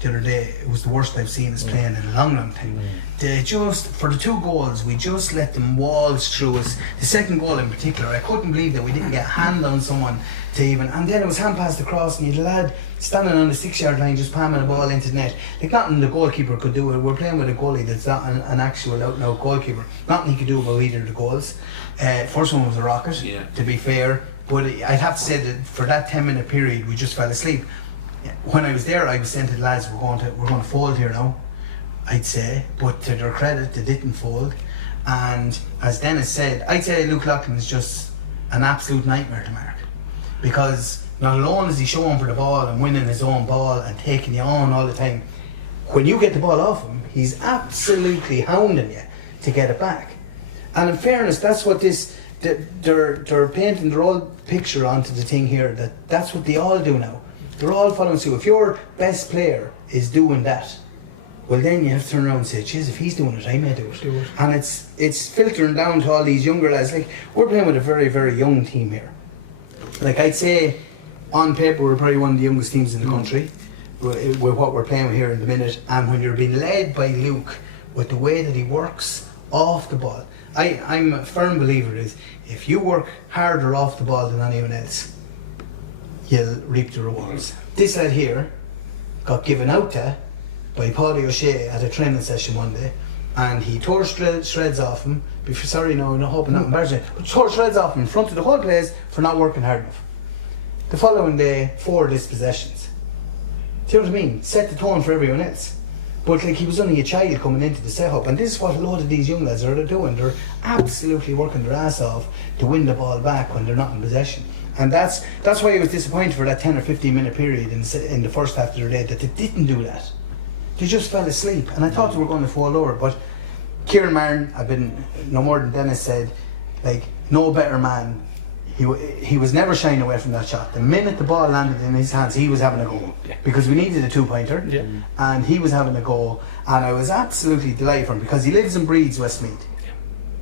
the other day, it was the worst I've seen us playing in a long time. They just, for the 2 goals, we just let them waltz through us. The second goal in particular, I couldn't believe that we didn't get a hand on someone to even, and then it was hand passed across, and you had a lad standing on the 6-yard line just palming a ball into the net. Like, nothing the goalkeeper could do. We're playing with a goalie that's not an actual out-and-out goalkeeper. Nothing he could do about either of the goals. First one was a rocket, to be fair. But I'd have to say that for that 10-minute period, we just fell asleep. When I was there, I was saying to the lads, we're going to fold here now, I'd say. But to their credit, they didn't fold. And as Dennis said, I'd say Luke Loughlin is just an absolute nightmare to mark. Because not alone is he showing for the ball and winning his own ball and taking you on all the time, when you get the ball off him, he's absolutely hounding you to get it back. And in fairness, that's what they're painting their old picture onto the thing here, that's what they all do now. They're all following suit. If your best player is doing that, well then you have to turn around and say, geez, if he's doing it, I may do it. And it's filtering down to all these younger lads. Like, we're playing with a very, very young team here. Like, I'd say on paper we're probably one of the youngest teams in the country with what we're playing with here in the minute. And when you're being led by Luke with the way that he works off the ball, I'm a firm believer is if you work harder off the ball than anyone else, you'll reap the rewards. This lad here got given out to by Paulie O'Shea at a training session one day, and he tore shreds off him. Sorry, no, I'm not hoping not embarrassing, but tore shreds off him in front of the whole place for not working hard enough. The following day, 4 dispossessions. Do you know what I mean? Set the tone for everyone else. But like, he was only a child coming into the setup, and this is what a lot of these young lads are doing. They're absolutely working their ass off to win the ball back when they're not in possession. And that's why I was disappointed for that 10 or 15 minute period in the first half of the day that they didn't do that. They just fell asleep, and I thought they were going to fall over. But Kieran Martin, I've been no more than Dennis said, like, no better man. He was never shying away from that shot. The minute the ball landed in his hands, he was having a go, because we needed a 2-pointer, and he was having a go, and I was absolutely delighted for him because he lives and breathes Westmeath.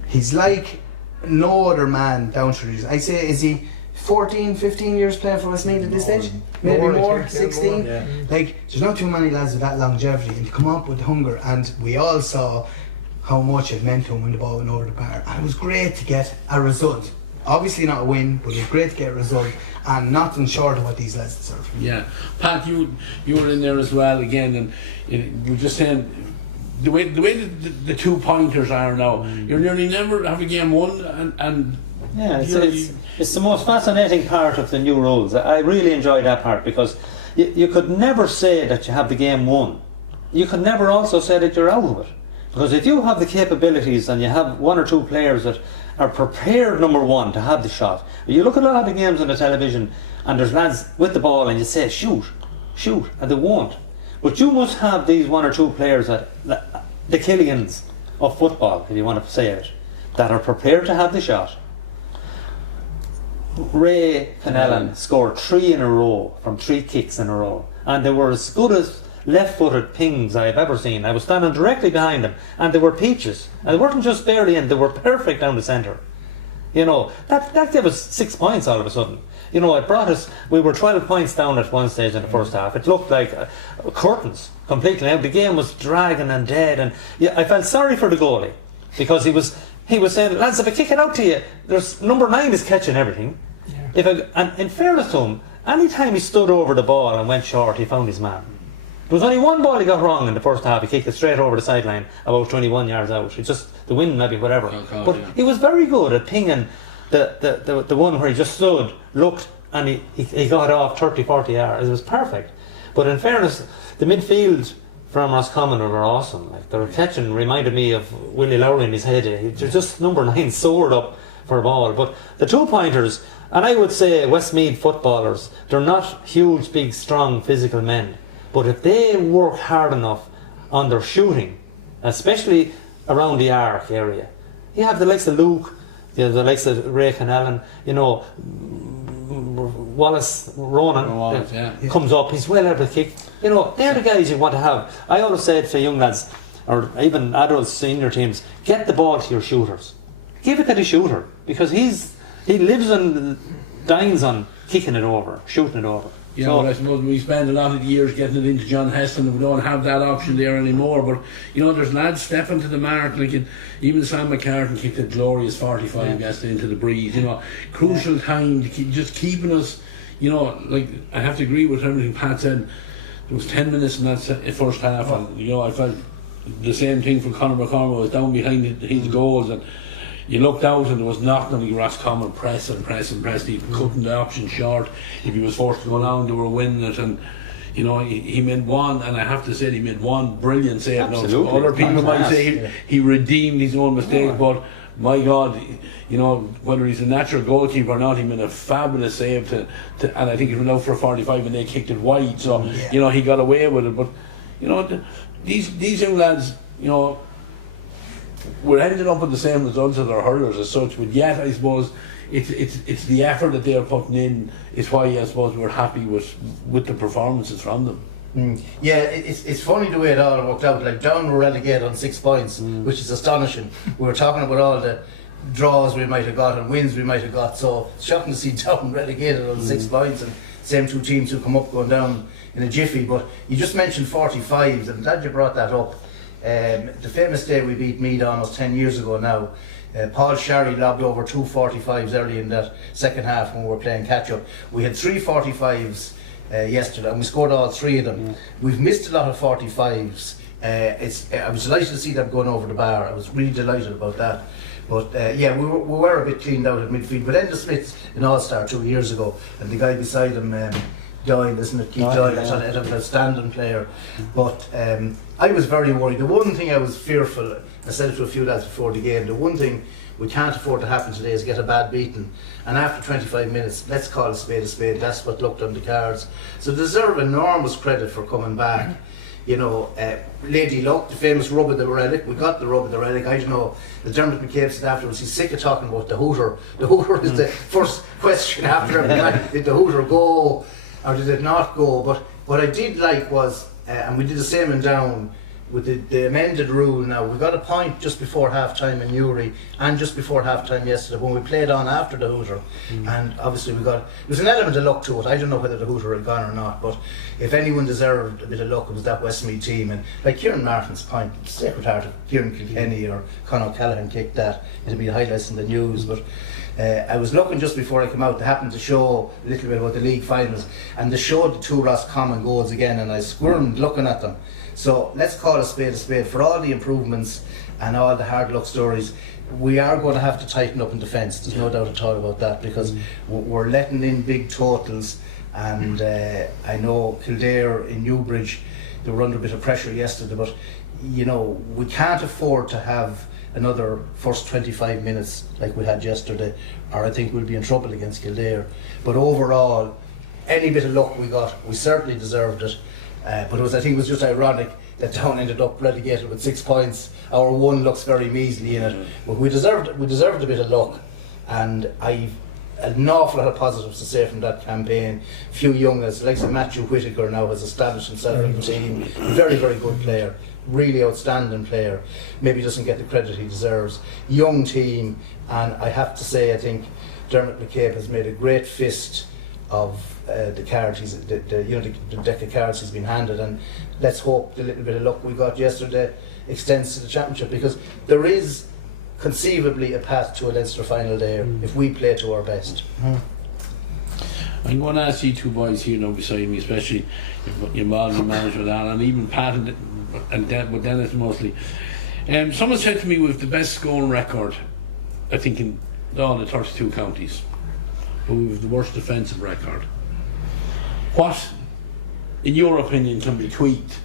He's like no other man down through these. I say, is he 14, 15 years playing for Westmeath at this stage? Maybe more, 16. Yeah. Like, there's not too many lads with that longevity, and to come up with hunger, and we all saw how much it meant to him when the ball went over the bar. And it was great to get a result. Obviously not a win, but it was great to get a result, and nothing short of what these lads deserve. Yeah, Pat, you were in there as well again, and you were just saying the way the 2-pointers are now, you're nearly never have a game won, and yeah, it's the most fascinating part of the new rules. I really enjoy that part, because you could never say that you have the game won. You could never also say that you're out of it, because if you have the capabilities and you have 1 or 2 players that are prepared, number one, to have the shot. You look at a lot of the games on the television and there's lads with the ball and you say shoot, and they won't. But you must have these 1 or 2 players, that the Killians of football, if you want to say it, that are prepared to have the shot. Ray Canellan scored 3 in a row from 3 kicks in a row, and they were as good as left-footed pings I have ever seen. I was standing directly behind them, and they were peaches, and they weren't just barely in, they were perfect down the centre. You know, that gave us 6 points all of a sudden. You know, it brought us, we were 12 points down at one stage in the first half. It looked like curtains completely. Now the game was dragging and dead, and I felt sorry for the goalie, because he was saying, lads, if I kick it out to you, there's number 9 is catching everything. And in fairness to him, any time he stood over the ball and went short, he found his man. There was only 1 ball he got wrong in the first half. He kicked it straight over the sideline, about 21 yards out. It's just the wind, maybe, whatever. But he was very good at pinging the one where he just stood, looked, and he got off 30, 40 yards. It was perfect. But in fairness, the midfield from Roscommon were awesome. Like, their catching reminded me of Willie Lowry in his head. They're just number 9 soared up for a ball. But the 2-pointers, and I would say Westmeath footballers, they're not huge, big, strong, physical men. But if they work hard enough on their shooting, especially around the arc area, you have the likes of Luke, you have the likes of Ray Canellan, you know, Wallace Ronan comes up, he's well able to kick. You know, they're the guys you want to have. I always say to young lads, or even adults, senior teams, get the ball to your shooters. Give it to the shooter, because he lives and dines on kicking it over, shooting it over. Yeah, so, but I suppose we spend a lot of years getting it into John Heston, and we don't have that option there anymore. But you know, there's lads stepping to the mark, like even Sam McCartan kicked a glorious 45 yesterday into the breeze. You know, crucial time to just keeping us. You know, like, I have to agree with everything Pat said. There was 10 minutes in that first half, and you know, I felt the same thing for Conor McCormack. Was down behind his goals, and you looked out and there was nothing on the Roscommon press and press and press. He cutting the option short. If he was forced to go down, they were winning it. And you know, he made one, and I have to say he made one brilliant save. Absolutely. Now, other people might say he redeemed his own mistake, but my God, you know, whether he's a natural goalkeeper or not, he made a fabulous save and I think he went out for a 45 and they kicked it wide. So you know, he got away with it. But you know, these young lads, you know, we're ending up with the same results as our hurlers as such, but yet I suppose it's the effort that they're putting in is why I suppose we're happy with the performances from them. Yeah, it's funny the way it all worked out. Like Down were relegated on 6 points, which is astonishing. We were talking about all the draws we might have got and wins we might have got, so it's shocking to see Down relegated on 6 points, and same two teams who come up going down in a jiffy. But you just mentioned 45s, and I'm glad you brought that up. The famous day we beat Meath almost 10 years ago now, Paul Sherry lobbed over 2 45s early in that second half when we were playing catch up. We had 3 45s yesterday and we scored all 3 of them. We've missed a lot of 45s. I was delighted to see them going over the bar. I was really delighted about that. But yeah, we were a bit cleaned out at midfield. But Enda Smith's an all-star 2 years ago, and the guy beside him, Doyle, isn't it? Keith Doyle, an outstanding player. But I was very worried. The one thing I was fearful, I said it to a few lads before the game, the one thing we can't afford to happen today is get a bad beating. And after 25 minutes, let's call a spade a spade. That's what looked on the cards. So they deserve enormous credit for coming back. You know, Lady Luck, the famous rub of the relic. We got the rub of the relic. I don't know, as Dermot McCabe said afterwards, he's sick of talking about the Hooter. The Hooter is the first question after every match. Did the Hooter go or did it not go? But what I did like was, and we did the same in Down, with the amended rule now, we got a point just before half-time in Newry and just before half-time yesterday when we played on after the Hooter. And obviously there was an element of luck to it. I don't know whether the Hooter had gone or not, but if anyone deserved a bit of luck, it was that Westmeath team. And like Kieran Martin's point, Sacred Heart of Kieran Kilkenny or Conor O'Callaghan kicked that, it'll be highlights in the news. But I was looking just before I came out, they happened to show a little bit about the league finals, and they showed the 2 Roscommon goals again, and I squirmed looking at them. So let's call a spade for all the improvements and all the hard luck stories. We are going to have to tighten up in defence, there's no doubt at all about that, because we're letting in big totals. And I know Kildare in Newbridge, they were under a bit of pressure yesterday, but you know, we can't afford to have another first 25 minutes like we had yesterday, or I think we'll be in trouble against Kildare. But overall, any bit of luck we got, we certainly deserved it. But I think it was just ironic that Down ended up relegated with 6 points. Our 1 looks very measly in it, but we deserved a bit of luck, and I've an awful lot of positives to say from that campaign. A few young lads, like Matthew Whitaker now has established himself in the team. Very, very good player, really outstanding player. Maybe doesn't get the credit he deserves. Young team, and I have to say, I think Dermot McCabe has made a great fist of the cards, the deck of cards he's been handed, and let's hope the little bit of luck we got yesterday extends to the championship, because there is conceivably a path to a Leinster final there if we play to our best. I'm going to ask you two boys here now beside me, especially your involved in management, and even Pat and Dennis mostly. Someone said to me we've the best scoring record, I think, in all the 32 counties, but we've the worst defensive record. What, in your opinion, can be tweaked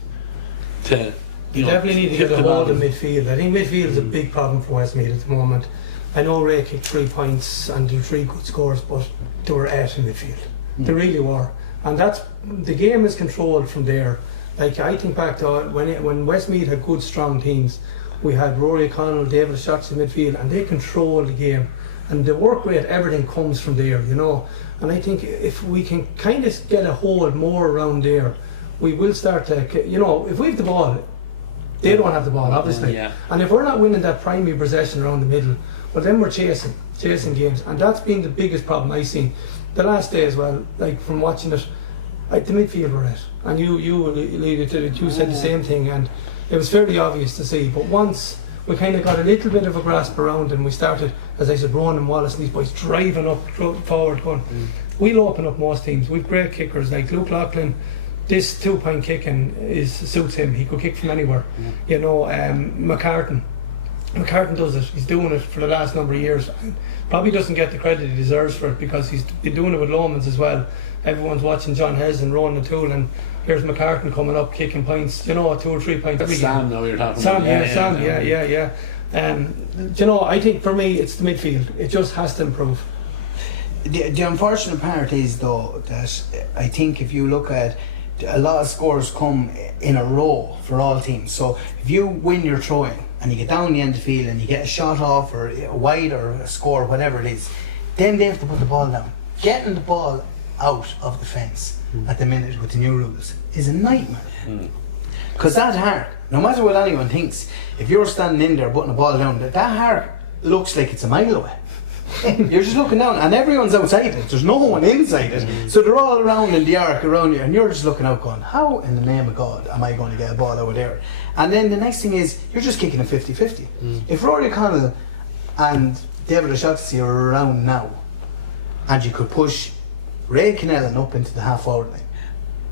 to? You definitely need to get a hold of midfield. I think midfield is a big problem for Westmeath at the moment. I know Ray kicked 3 points and did 3 good scores, but they were out in midfield. They really were, and that's the game is controlled from there. Like I think back to when Westmeath had good strong teams, we had Rory O'Connell, David Shots in midfield, and they controlled the game. And the work rate, everything comes from there, you know. And I think if we can kind of get a hold more around there, we will start to, you know, if we have the ball, they don't have the ball, obviously. Yeah. And if we're not winning that primary possession around the middle, well, then we're chasing games. And that's been the biggest problem I've seen the last day as well. Like from watching it, like the midfield were at, and you alluded to it. You said the same thing, and it was fairly obvious to see. But once we kind of got a little bit of a grasp around, and we started, as I said, Ronan Wallace and these boys driving up forward, going, we'll open up most teams. We've great kickers like Luke Loughlin. This 2-point kicking suits him. He could kick from anywhere. You know, McCartan, McCartan does it. He's doing it for the last number of years. And probably doesn't get the credit he deserves for it because he's been doing it with Lomans as well. Everyone's watching John Hez and Ronan O'Toole, and here's McCartan coming up kicking points, 2 or 3 points every Sam, game. now you're talking Sam, about. Sam, I think for me it's the midfield. It just has to improve. The unfortunate part is though that I think if you look at a lot of scores come in a row for all teams. So if you win your throw-in and you get down the end of the field and you get a shot off or a wide or a score, whatever it is, then they have to put the ball down. Getting the ball out of the fence at the minute with the new rules is a nightmare. Because that arc, no matter what anyone thinks, if you're standing in there putting the ball down, that arc looks like it's a mile away. You're just looking down and everyone's outside it, there's no one inside it, so they're all around in the arc around you and you're just looking out going, how in the name of God am I going to get a ball over there? And then the next thing is you're just kicking a 50-50. If Rory O'Connell and David O'Shaughnessy are around now and you could push Ray Kennellan up into the half forward line,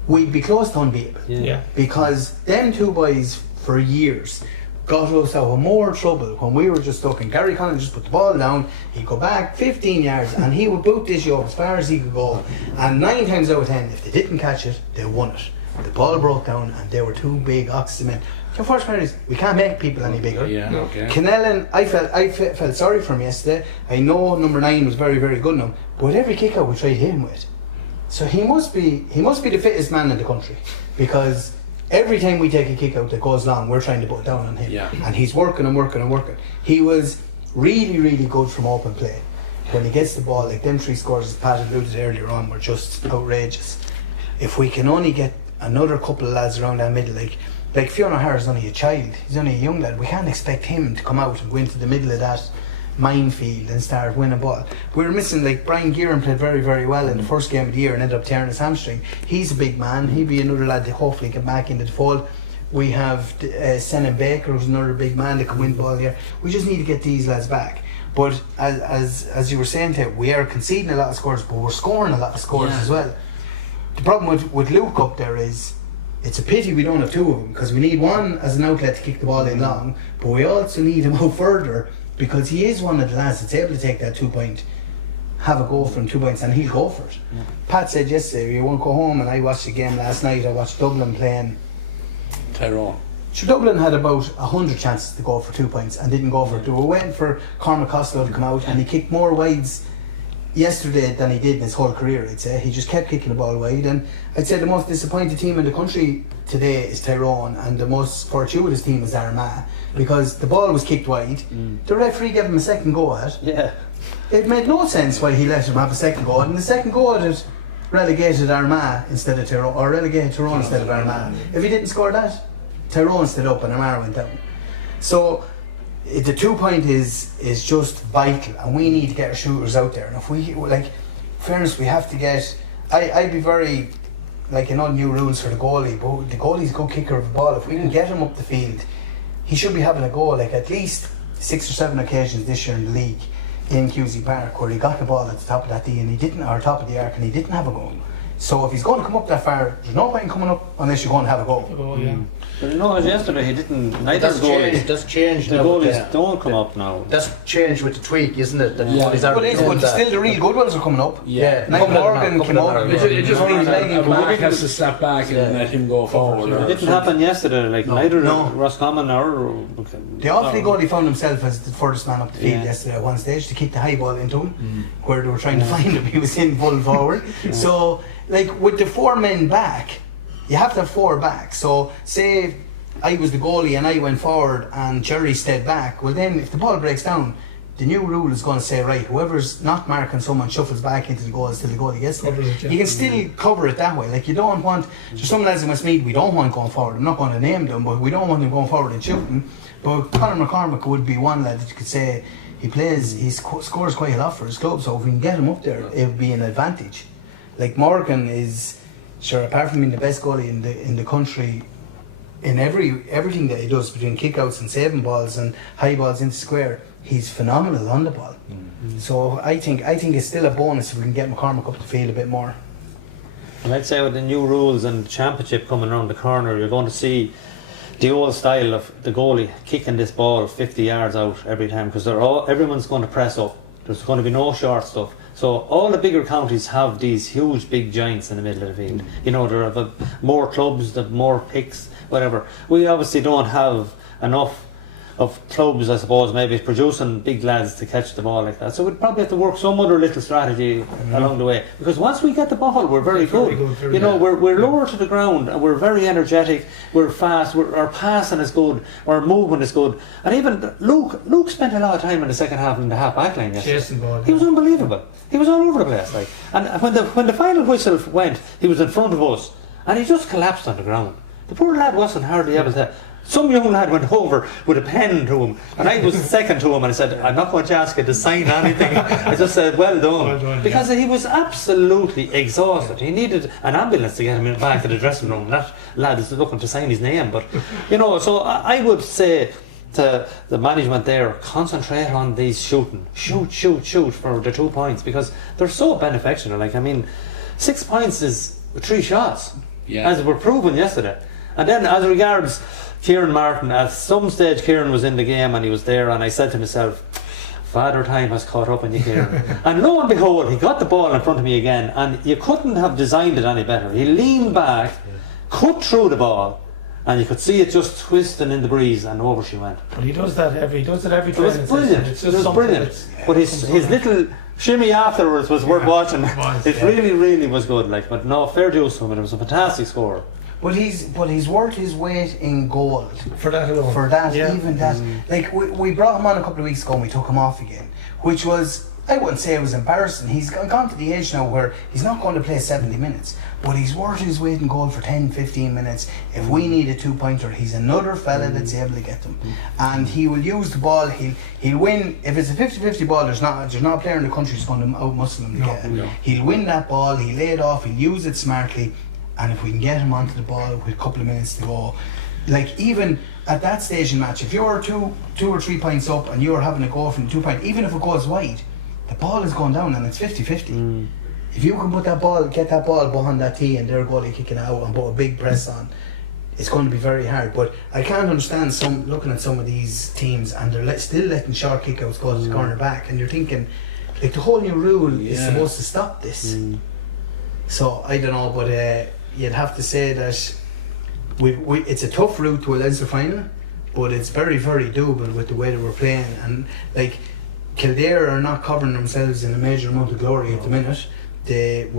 we'd be close to unbeatable. Because them two boys for years got us out of more trouble when we were just talking. Gary Conlon just put the ball down, he'd go back 15 yards and he would boot this up as far as he could go, and 9 times out of 10 if they didn't catch it, they won it. The ball broke down and they were 2 big oxygen. The first part is we can't make people any bigger. Kennellan, I felt sorry for him yesterday. I know number 9 was very, very good now, but every kick out we tried to hit him with. So he must be the fittest man in the country, because every time we take a kick out that goes long, we're trying to put it down on him. And he's working and working and working. He was really, really good from open play. When he gets the ball, like them 3 scores as Pat alluded earlier on, were just outrageous. If we can only get another couple of lads around that middle, like Fiona Harris is only a child, he's only a young lad, we can't expect him to come out and go into the middle of that minefield and start winning ball. We were missing, like Brian Gearan played very, very well in the first game of the year and ended up tearing his hamstring. He's a big man, he'll be another lad to hopefully get back into the fold. We have Senan Baker, who's another big man that can win ball here. We just need to get these lads back. But as you were saying, Ted, we are conceding a lot of scores, but we're scoring a lot of scores as well. The problem with Luke up there is it's a pity we don't have 2 of them, because we need one as an outlet to kick the ball in long, but we also need him out further, because he is one of the lads that's able to take that 2 point, have a go from 2 points, and he'll go for it. Pat said yesterday, you won't go home, and I watched the game last night. I watched Dublin playing Tyrone. So Dublin had about 100 chances to go for 2 points and didn't go for it. They were waiting for Cormac Costello to come out, and he kicked more wides yesterday than he did in his whole career, I'd say. He just kept kicking the ball wide, and I'd say the most disappointed team in the country today is Tyrone, and the most fortuitous team is Iarmhi, because the ball was kicked wide. The referee gave him a second go at it. It made no sense why he let him have a second go at it, and the second go at it relegated Iarmhi instead of Tyrone, or relegated Tyrone instead of Iarmhi. If he didn't score that, Tyrone stayed up and Iarmhi went down. So the 2 point is just vital, and we need to get our shooters out there. And if we, like, fairness, we have to get. I'd be very, like, new rules for the goalie, but the goalie's a good kicker of the ball. If we can get him up the field, he should be having a go. Like at least 6 or 7 occasions this year in the league in QC Park where he got the ball at the top of that D and he didn't, or top of the arc, and he didn't have a go. So if he's going to come up that far, there's no point in coming up unless you're going to have a go. But as yesterday he didn't. Neither goalies. That's changed. The goalies don't come up now. That's changed with the tweak, isn't it? But still the real good ones are coming up. Like Morgan came up. It just means a back has to step back and let him go forward. It didn't happen yesterday. Like neither Roscommon or the Offaly goalie found himself as the furthest man up the field yesterday at one stage to kick the high ball into him, where they were trying to find him. He was in full forward. So, like with the 4 men back, you have to have 4 back. So say I was the goalie and I went forward and Jerry stayed back, well then if the ball breaks down, the new rule is going to say, right, whoever's not marking someone shuffles back into the goal until the goalie gets there. You can still cover it that way. Like you don't want, there's some lads in Westmeath we don't want going forward. I'm not going to name them, but we don't want them going forward and shooting. But Conor McCormick would be one lad that you could say he scores quite a lot for his club, so if we can get him up there, it would be an advantage. Like Morgan is, sure, apart from being the best goalie in the country, in everything that he does between kickouts and saving balls and high balls into square, he's phenomenal on the ball. So I think it's still a bonus if we can get McCormick up the field a bit more. And I'd say with the new rules and the championship coming around the corner, you're going to see the old style of the goalie kicking this ball 50 yards out every time, because everyone's going to press up. There's going to be no short stuff. So all the bigger counties have these huge big giants in the middle of the field. You know, there are more clubs, there are more picks, whatever. We obviously don't have enough of clubs, I suppose, maybe producing big lads to catch the ball like that. So we'd probably have to work some other little strategy along the way. Because once we get the ball, we're very good. You know, we're lower to the ground and we're very energetic, we're fast, our passing is good, our movement is good. And even Luke spent a lot of time in the second half in the half back line yesterday. He was unbelievable. He was all over the place. Like, and when the final whistle went, he was in front of us and he just collapsed on the ground. The poor lad wasn't hardly able to. Some young lad went over with a pen to him, and I was second to him, and I said, I'm not going to ask you to sign anything. I just said, well done. Because he was absolutely exhausted. He needed an ambulance to get him back to the dressing room. That lad is looking to sign his name. But, you know, so I would say to the management there, concentrate on these shooting. Shoot for the 2 points, because they're so beneficial. Like, I mean, 6 points is 3 shots, as were proven yesterday. And then as regards Kieran Martin, at some stage Kieran was in the game and he was there, and I said to myself, Father Time has caught up on you, Kieran. And lo and behold, he got the ball in front of me again, and you couldn't have designed it any better. He leaned back, cut through the ball, and you could see it just twisting in the breeze, and over she went. But he does that every time. It was brilliant. It was brilliant. But his little shimmy afterwards was worth watching. It really was good. Like, but no, fair dues to him. It was a fantastic score. But he's worth his weight in gold. For that alone. For that, even that. Like, we brought him on a couple of weeks ago and we took him off again, which was, I wouldn't say it was embarrassing. He's gone to the age now where he's not going to play 70 minutes, but he's worth his weight in gold for 10, 15 minutes. If we need a 2-pointer, he's another fella that's able to get them. And he will use the ball, he'll win. If it's a 50-50 ball, there's not a player in the country who's going to out-muscle him to get it. He'll win that ball, he'll lay it off, he'll use it smartly. And if we can get him onto the ball with a couple of minutes to go, like, even at that stage in match, if you're 2 or 3 points up and you're having a go from 2 point, even if it goes wide, the ball is going down and it's 50-50. If you can get that ball behind that tee and their goalie kicking it out and put a big press on, it's going to be very hard. But I can't understand looking at some of these teams and they're still letting short kickouts go to the corner back, and you're thinking, like, the whole new rule is supposed to stop this. So I don't know, but you'd have to say that it's a tough route to a Leinster final, but it's very, very doable with the way that we're playing. And like, Kildare are not covering themselves in a major amount of glory at the minute. They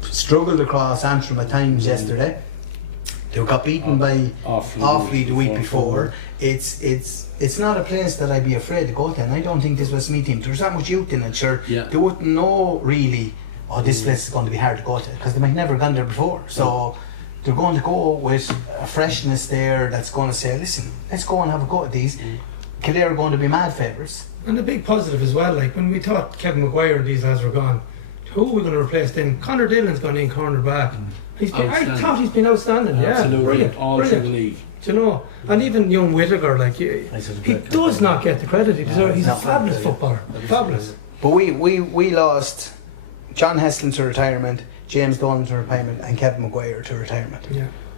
struggled across Antrim at times yesterday. They got beaten by Offaly the week before. It's not a place that I'd be afraid to go to, and I don't think this Westmeath team, there's that much youth in it, sure. They wouldn't know really, this place is going to be hard to go to, because they might never gone there before. So they're going to go with a freshness there that's going to say, listen, let's go and have a go at these. Kildare are going to be mad favourites. And a big positive as well, like when we thought Kevin Maguire and these lads were gone, who are we going to replace then? Conor Dillon's gone in corner back. I thought he's been outstanding. Absolutely, all through the league. Do you know? And even young Whittaker, like, he does not get the credit he deserves. He's a fabulous footballer. Fabulous. But we lost John Heslin to retirement, James Dolan to retirement, and Kevin Maguire to retirement.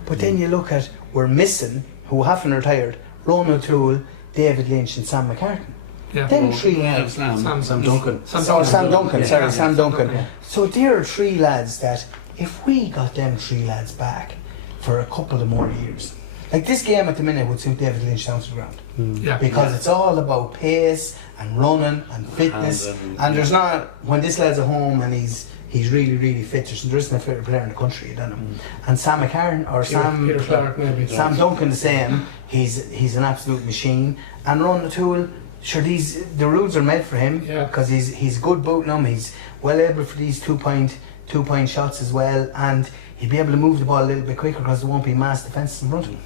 But then you look at, we're missing, who haven't retired, Ron O'Toole, David Lynch and Sam McCartan. Them three lads. Sam Duncan. Sam Duncan. So there are 3 lads that, if we got them 3 lads back for a couple of more years, like this game at the minute would suit David Lynch down to the ground. Because it's all about pace and running and fitness, and there's not, when this lad's at home and he's really, really fit, there isn't a fitter player in the country than him. And Sam McCartan or Peter Clark, maybe. Sam Duncan the same. He's an absolute machine. And Ron O'Toole, sure, the rules are made for him, because he's good booting them. He's well able for these 2-point shots as well, and he'll be able to move the ball a little bit quicker because there won't be mass defence in front of him.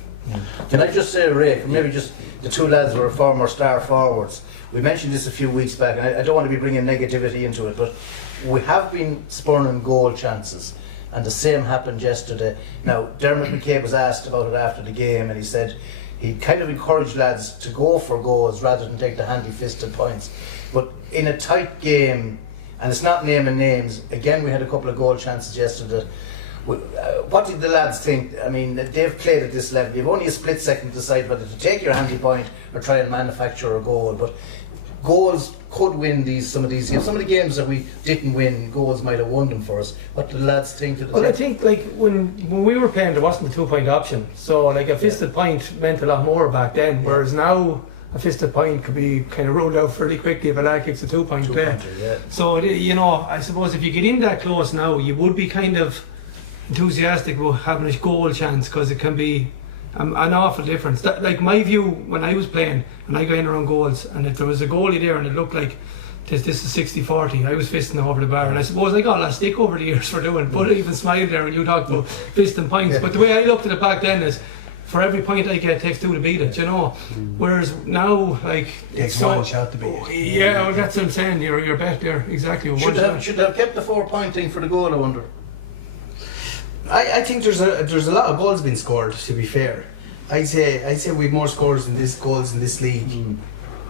Can I just say, Ray, maybe just the 2 lads who are former star forwards, we mentioned this a few weeks back, and I don't want to be bringing negativity into it, but we have been spurning goal chances, and the same happened yesterday. Now, Dermot McCabe was asked about it after the game, and he said he kind of encouraged lads to go for goals rather than take the handy-fisted points. But in a tight game, and it's not naming names, again we had a couple of goal chances yesterday, What did the lads think? I mean, they've played at this level. You've only a split second to decide whether to take your handy point or try and manufacture a goal. But goals could win some of these games. Some of the games that we didn't win, goals might have won them for us. What do the lads think? Well, I think like when we were playing, there wasn't a 2-point option. So like a fisted point meant a lot more back then. Whereas now, a fisted point could be kind of rolled out fairly quickly if a lad kicks a 2-point play. Yeah. So I suppose if you get in that close now, you would be kind of enthusiastic about having a goal chance, because it can be an awful difference. Like my view when I was playing, and I got in around goals, and if there was a goalie there and it looked like this is 60-40, I was fisting over the bar, and I suppose I got a lot of stick over the years for doing it, but I even smiled there when you talked about fisting points. But the way I looked at it back then is, for every point I get, it takes 2 to beat it, Whereas now, like, it takes one shot to beat it. Yeah, well, that's what I'm saying. You're back there exactly. Should have kept the 4-pointing for the goal, I wonder. I think there's a lot of goals being scored. To be fair, I'd say we've more goals in this league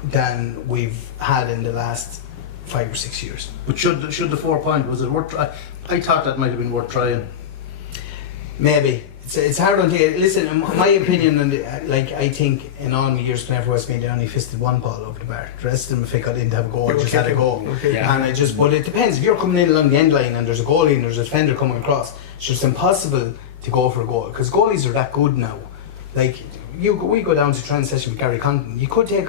than we've had in the last 5 or 6 years. But should the 4-point, was it worth? I thought that might have been worth trying. Maybe it's hard on you. Listen, in my opinion, and I think in all my years whenever Westmeath, they only fisted one ball over the bar. The rest of them, if they didn't have a goal, just had a goal. Okay. And but it depends. If you're coming in along the end line and there's a goalie and there's a defender coming across, it's just impossible to go for a goal, because goalies are that good now. Like we go down to training session with Gary Condon. You could take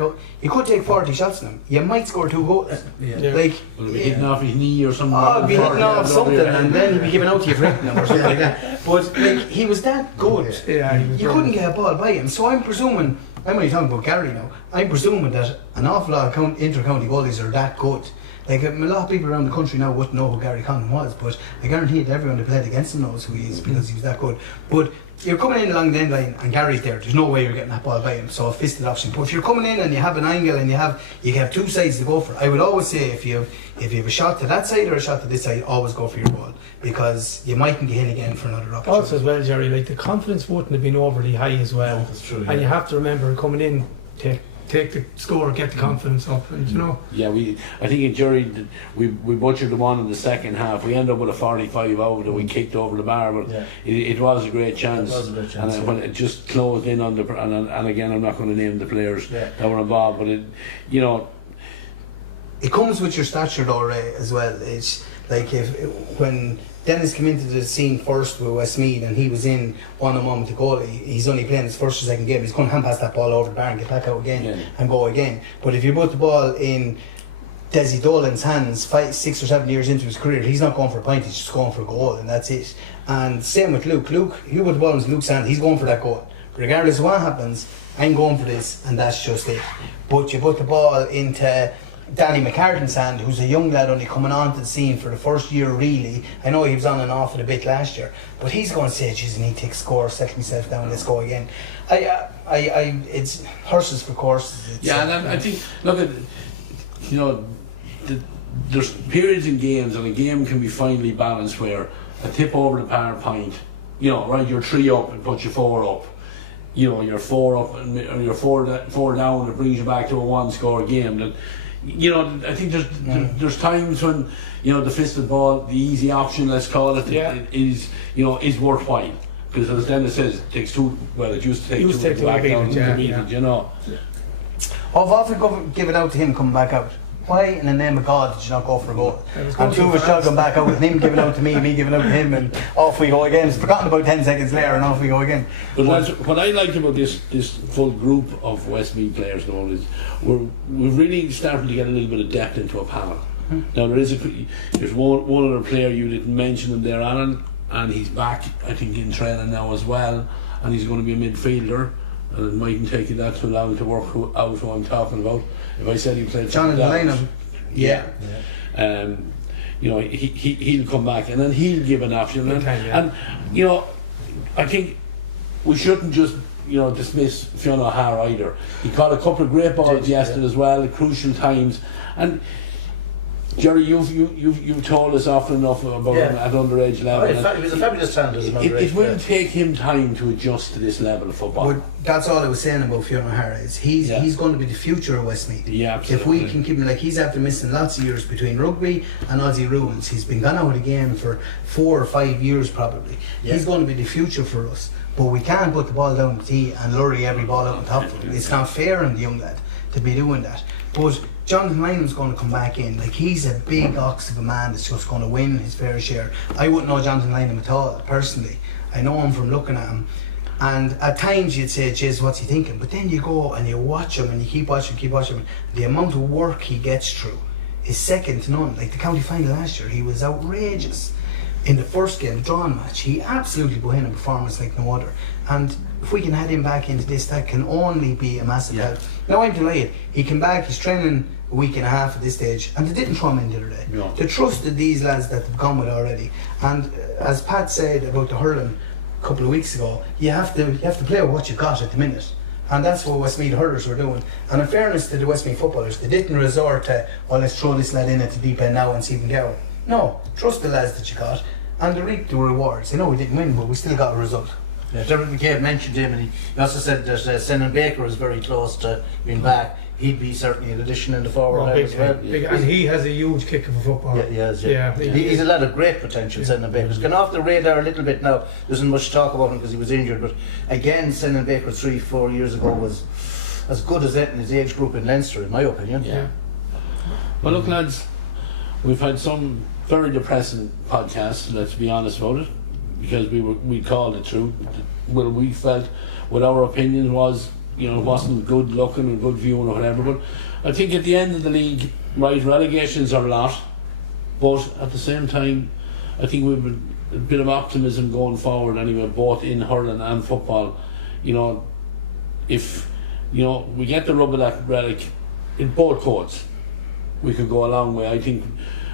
40 shots on him. You might score 2 goals. Like will be hitting off his knee or something. Oh, be hitting off something, and then he'd be giving out to you for hitting him or something like that. But like, he was that good. Yeah, you couldn't get a ball by him. So I'm presuming, I'm only talking about Gary now, I'm presuming that an awful lot of inter-county goalies are that good. Like a lot of people around the country now wouldn't know who Gary Condon was, but I guarantee that everyone that played against him knows who he is, because he was that good. But you're coming in along the end line and Gary's there's no way you're getting that ball by him, so a fisted option. But if you're coming in and you have an angle and you have 2 sides to go for, I would always say if you have a shot to that side or a shot to this side, always go for your ball, because you mightn't get hit again for another option. Also as well, Jerry, like the confidence wouldn't have been overly high as well. That's true. And you have to remember, coming in, take the score, get the confidence up, and Yeah, I think in Jury we butchered the one in the second half. We ended up with a 45 out that we kicked over the bar, but it was a great chance. It was a great chance, and when it just closed in on and again, I'm not going to name the players that were involved, but it comes with your stature though, Ray, as well. It's like when Dennis came into the scene first with Westmeath and he was in 1-on-1 with the goalie, he's only playing his first or second game, he's going to hand pass that ball over the bar and get back out again and go again. But if you put the ball in Desi Dolan's hands 5, 6 or 7 years into his career, he's not going for a point, he's just going for a goal, and that's it. And same with Luke, you put the ball in Luke's hand, he's going for that goal. Regardless of what happens, I'm going for this, and that's just it. But you put the ball into Danny McCartan's hand, who's a young lad only coming onto the scene for the first year really. I know he was on and off it a bit last year, but he's going to say, geez, I need to take a score, settle myself down, let's go again. It's horses for courses. And I think, look at, there's periods in games, and a game can be finely balanced where a tip over the power point, you're 3 up and put you 4 up. You're 4 up and you're 4 down, it brings you back to a 1-score game. That, I think there's times when the fisted ball, the easy option, let's call it, is worthwhile, because as Dennis says, it takes 2. Well, it used to take 2 to back down to beat it. I've often given out to him coming back out. Why in the name of God did you not go for a goal? And 2 of us jogging back out with him giving out to me giving out to him, and off we go again. It's forgotten about 10 seconds later and off we go again. But what I liked about this full group of Westmeath players now is we're really starting to get a little bit of depth into a panel. Now there's one other player you didn't mention him there, Alan, and he's back I think in training now as well, and he's going to be a midfielder. And it mightn't take you that too long to work out who I'm talking about. If I said he played John Delaney. he'll come back and then he'll give an option. And I think we shouldn't just dismiss Fionn O'Hara either. He caught a couple of great balls yesterday as well at crucial times, and Jerry, you've told us often enough about him at underage level. He was a fabulous talent as an underage It will player. take him time to adjust to this level of football. But that's all I was saying about Fiona O'Hara is he's going to be the future of Westmeath. Yeah, absolutely. If we can keep him, like, he's after missing lots of years between rugby and Aussie rules. He's been gone out of the game for 4 or 5 years probably. Yeah. He's going to be the future for us. But we can't put the ball down the tee and lurry every ball out on top of him. It's not fair on the young lad to be doing that. But Jonathan Lynham's going to come back in. Like, he's a big ox of a man that's just going to win his fair share. I wouldn't know Jonathan Lynham at all, personally. I know him from looking at him. And at times you'd say, "Jeez, what's he thinking?" But then you go and you watch him and you keep watching him. The amount of work he gets through is second to none. Like the county final last year, he was outrageous. In the first game, drawn match, he absolutely put in a performance like no other. And if we can head him back into this, that can only be a massive help. Now I'm delighted. He came back, he's training a week and a half at this stage, and they didn't throw him in the other day. No. They trusted these lads that they've gone with already. And as Pat said about the hurling a couple of weeks ago, you have to play with what you've got at the minute. And that's what Westmeath hurlers were doing. And in fairness to the Westmeath footballers, they didn't resort to, "Oh, let's throw this lad in at the deep end now and see if we can get one." No, trust the lads that you got, and they reaped the rewards. You know, we didn't win, but we still got a result. Yeah, Dermot McCabe mentioned him, and he also said that Senan Baker is very close to being back. He'd be certainly an addition in the forward line as well. And he has a huge kick of a football. Yeah, he has, yeah. He's a lad of great potential, Senan Baker. He's gone off the radar a little bit now. There isn't much talk about him because he was injured, but again, Senan Baker 3-4 years ago was as good as that in his age group in Leinster, in my opinion. Yeah. Well, look, lads, we've had some very depressing podcasts, let's be honest about it, because we called it through. Well, we felt what our opinion was, you know, it wasn't good looking and good viewing or whatever, but I think at the end of the league, right, relegations are a lot, but at the same time, I think we've a bit of optimism going forward anyway, both in hurling and football. You know, if, you know, we get the rub of that relic in both courts, we could go a long way. I think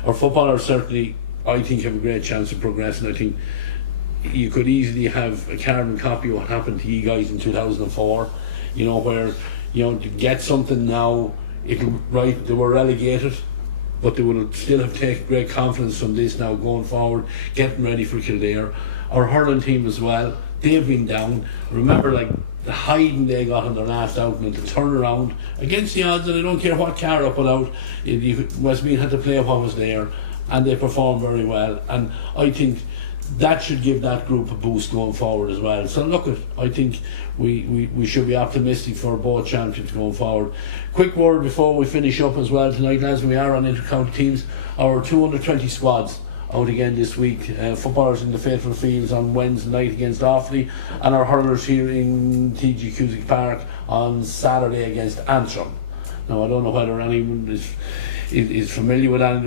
our footballers certainly, I think, have a great chance of progressing. I think you could easily have a carbon copy of what happened to you guys in 2004, you know, where, you know, to get something now, right, they were relegated, but they will still have taken great confidence from this now going forward, getting ready for Kildare. Our hurling team as well, they've been down. Remember, like, the hiding they got on their last outing and to turn around against the odds, and I don't care what Cara put out, Westmeath had to play what was there, and they performed very well. And I think that should give that group a boost going forward as well. So look, I think we should be optimistic for both champions going forward. Quick word before we finish up as well tonight, lads, we are on Intercounty teams. Our 220 squads out again this week. Footballers in the Faithful Fields on Wednesday night against Offaly, and our hurlers here in TG Cusick Park on Saturday against Antrim. Now I don't know whether anyone is familiar with that.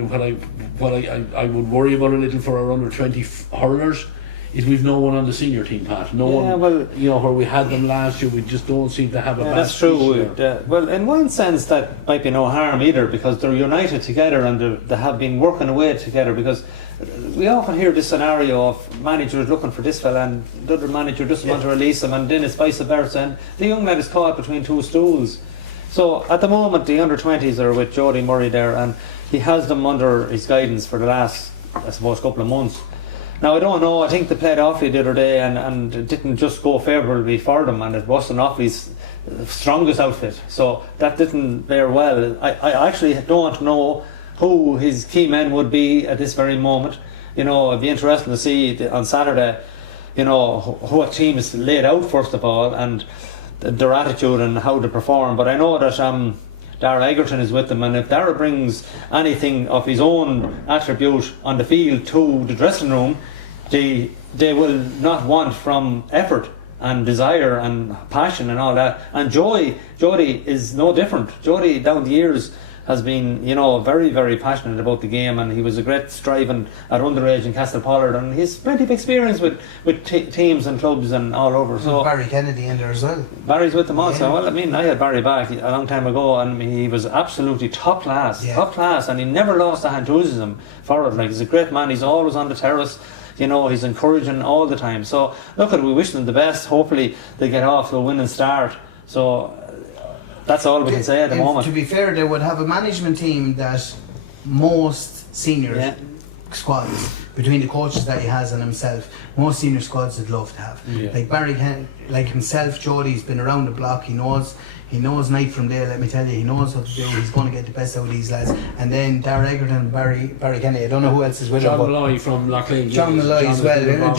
What I would worry about a little for our under 20 hurlers is we've no one on the senior team, Pat. No one, well, you know, where we had them last year, we just don't seem to have a batch. That's true. Well, in one sense, that might be no harm either, because they're united together and they have been working away together. Because we often hear this scenario of managers looking for this fella and the other manager doesn't want to release him, and then it's vice versa, and the young lad is caught between two stools. So at the moment, the under 20s are with Jody Murray there, and he has them under his guidance for the last, I suppose, couple of months. Now I don't know, I think they played Offaly the other day and it didn't just go favourably for them, and it wasn't Offaly's strongest outfit, so that didn't bear well. I actually don't know who his key men would be at this very moment. You know, it'd be interesting to see on Saturday, you know, what team is laid out first of all, and their attitude and how they perform. But I know that Dara Egerton is with them, and if Dara brings anything of his own attribute on the field to the dressing room, they will not want from effort and desire and passion and all that. And Jody is no different. Jody down the years has been, you know, very, very passionate about the game, and he was a great striving at underage in Castlepollard, and he's plenty of experience with teams and clubs and all over. So Barry Kennedy in there as well. Barry's with them also. Well, I mean, I had Barry back a long time ago, and he was absolutely top class, and he never lost that enthusiasm for it. Like, he's a great man. He's always on the terrace. You know, he's encouraging all the time. So look, we wish them the best. Hopefully they get off to a winning start. So that's all we can say at the moment. To be fair, they would have a management team that most senior squads, between the coaches that he has and himself, most senior squads would love to have. Like Barry, like himself, Jody's been around the block. He knows night from day. Let me tell you, he knows what to do. He's going to get the best out of these lads. And then Darragh Egerton and Barry Kenny. I don't know who else is with him. John Malloy from Loughlin. John Malloy as well.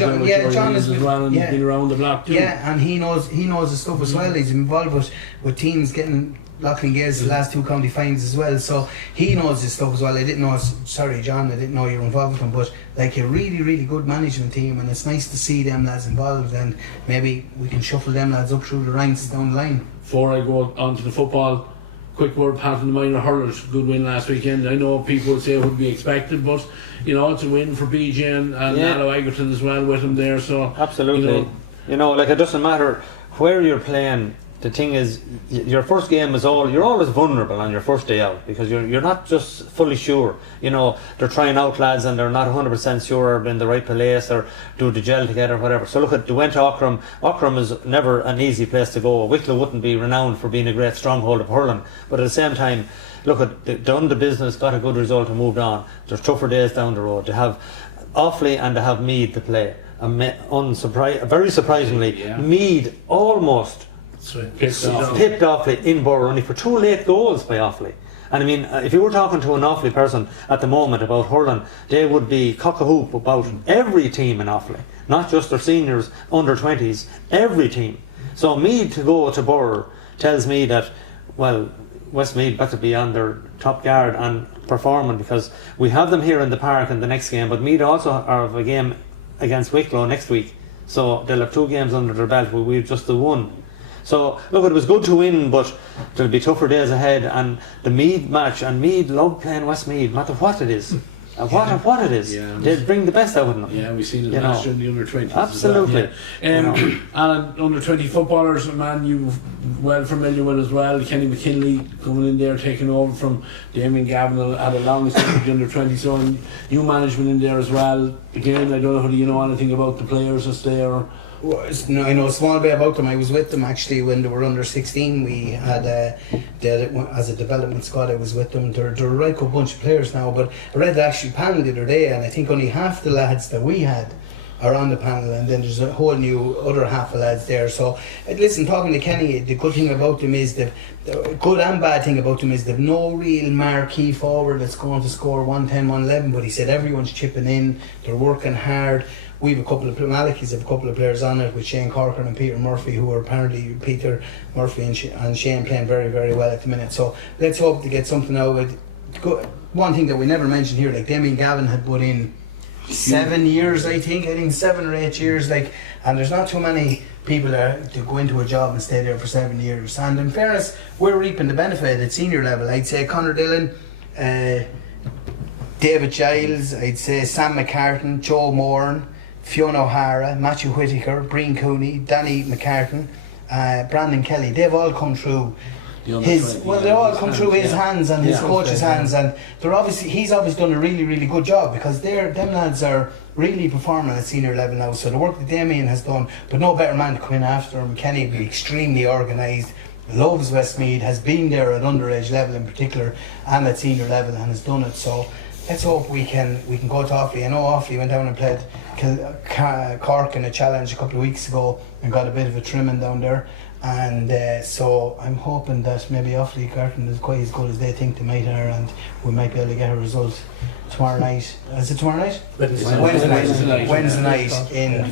John is as well, and been around the block too. Yeah, and he knows the stuff as well. He's involved with teams getting Loughlin Gales the last 2 county finals as well, so he knows this stuff as well. I didn't know, sorry John, I didn't know you were involved with him, but like a really, really good management team, and it's nice to see them lads involved, and maybe we can shuffle them lads up through the ranks down the line. Before I go on to the football, quick word, Pat, on the minor hurlers. Good win last weekend. I know people would say it would be expected, but it's a win for BJ and Allo Egerton as well with him there. So absolutely, like it doesn't matter where you're playing. The thing is, your first game is you're always vulnerable on your first day out, because you're not just fully sure. They're trying out lads and they're not 100% sure they're in the right place or do the gel together or whatever. So look, they went to Ockram. Ockram is never an easy place to go. Wicklow wouldn't be renowned for being a great stronghold of hurling, but at the same time, look, they've done the business, got a good result and moved on. There's tougher days down the road. They have Offaly and they have Meath to play. Very surprisingly, Meath almost pipped Offaly in Borough, only for 2 late goals by Offaly. And I mean, if you were talking to an Offaly person at the moment about hurling, they would be cock-a-hoop about every team in Offaly, not just their seniors, under 20s, every team. So Meath to go to Borough tells me that, well, Westmeath better be on their top guard and performing, because we have them here in the park in the next game, but Meath also have a game against Wicklow next week, so they'll have 2 games under their belt, we've just the 1. So look, it was good to win, but there'll be tougher days ahead. And the Meath match, and Meath love playing Westmeath, no matter what it is. What it is, they bring the best out of them. Yeah, we've seen it last year in the under 20s. Absolutely. Well, and under 20 footballers, a man you're well familiar with as well, Kenny McKinley coming in there, taking over from Damien Gavin, had a long stint with the under 20, so new management in there as well. Again, I don't know whether you know anything about the players that's there. I know a small bit about them. I was with them actually when they were under 16. We had as a development squad. I was with them. They're a right good bunch of players now. But I read the actual panel the other day, and I think only half the lads that we had are on the panel, and then there's a whole new other half of lads there. So listen, talking to Kenny, the good thing about them is the good and bad thing about them is they've no real marquee forward that's going to score 110, 111. But he said everyone's chipping in. They're working hard. We have a couple of Malachy's have a couple of players on it with Shane Corcoran and Peter Murphy, who are apparently Peter Murphy and Shane playing very, very well at the minute. So let's hope to get something out of it. One thing that we never mentioned here, like Damien Gavin had put in 7 years, I think 7 or 8 years, and there's not too many people there to go into a job and stay there for 7 years. And in fairness, we're reaping the benefit at senior level. I'd say Conor Dillon, David Giles, I'd say Sam McCartan, Joe Moran, Fiona O'Hara, Matthew Whittaker, Breen Cooney, Danny McCartan, Brandon Kelly. They've all come through his hands and his coach's hands, and he's obviously done a really, really good job, because them lads are really performing at senior level now. So the work that Damien has done, but no better man to come in after him. Kenny will be extremely organised, loves Westmeath, has been there at underage level in particular and at senior level, and has done it. So let's hope we can go to Offaly. I know Offaly went down and played Cork in a challenge a couple of weeks ago and got a bit of a trimming down there, and so I'm hoping that maybe Offaly Carton is quite as good as they think they might are, and we might be able to get a result tomorrow night. Is it tomorrow night? Wednesday night in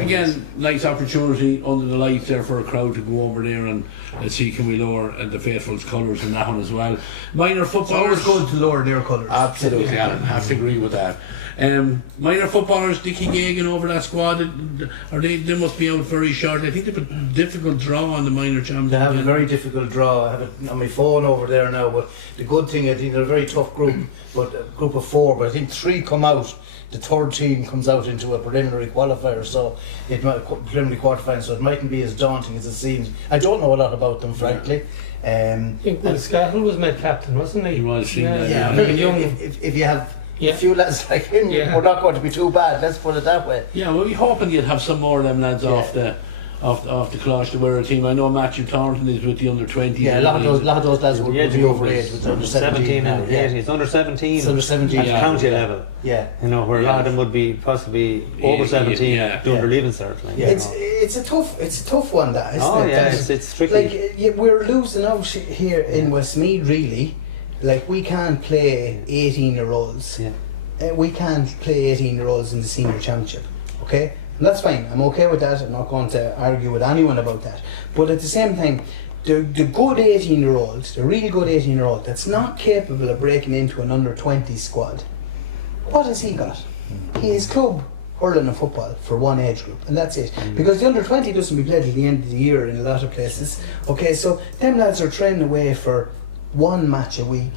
again, nice opportunity under the lights there for a crowd to go over there and see can we lower the faithful's colours in that one as well. Minor footballers, it's always good to lower their colours. Absolutely, Alan, have to agree with that. Minor footballers, Dickie Gagan over that squad, they must be out very short. I think they've a difficult draw on the minor champions. They have a very difficult draw. I have it on my phone over there now, but the good thing, I think they're a very tough group, but a group of 4, but I think 3 come out. The third team comes out into a preliminary qualifier, so preliminary quarterfinal, so it mightn't be as daunting as it seems. I don't know a lot about them, frankly. I think Will Scattle was made captain, wasn't he? He was, very young. If you have a few lads like him, we're not going to be too bad, let's put it that way. Yeah, well, we're hoping you'd have some more of them lads off the off the Clash to wear a team. I know Matthew Thornton is with the under 20. Yeah, a lot of those lads would be over age. It's under 17 and 18. It's under 17. It's under 17 at county level. Yeah, you know, where a lot of them would be possibly over 17 doing their leaving cert. Like, it's a tough one. That isn't it? It's tricky. Like we're losing out here in Westmeath. Really, like we can't play 18-year-olds. Yeah. We can't play 18-year-olds in the senior championship. Okay. And that's fine, I'm okay with that, I'm not going to argue with anyone about that. But at the same time, the good 18-year-old, the really good 18-year-old that's not capable of breaking into an under-20 squad, what has he got? He is club hurling and football for one age group, and that's it. Because the under-20 doesn't be played at the end of the year in a lot of places. Okay, so them lads are training away for one match a week.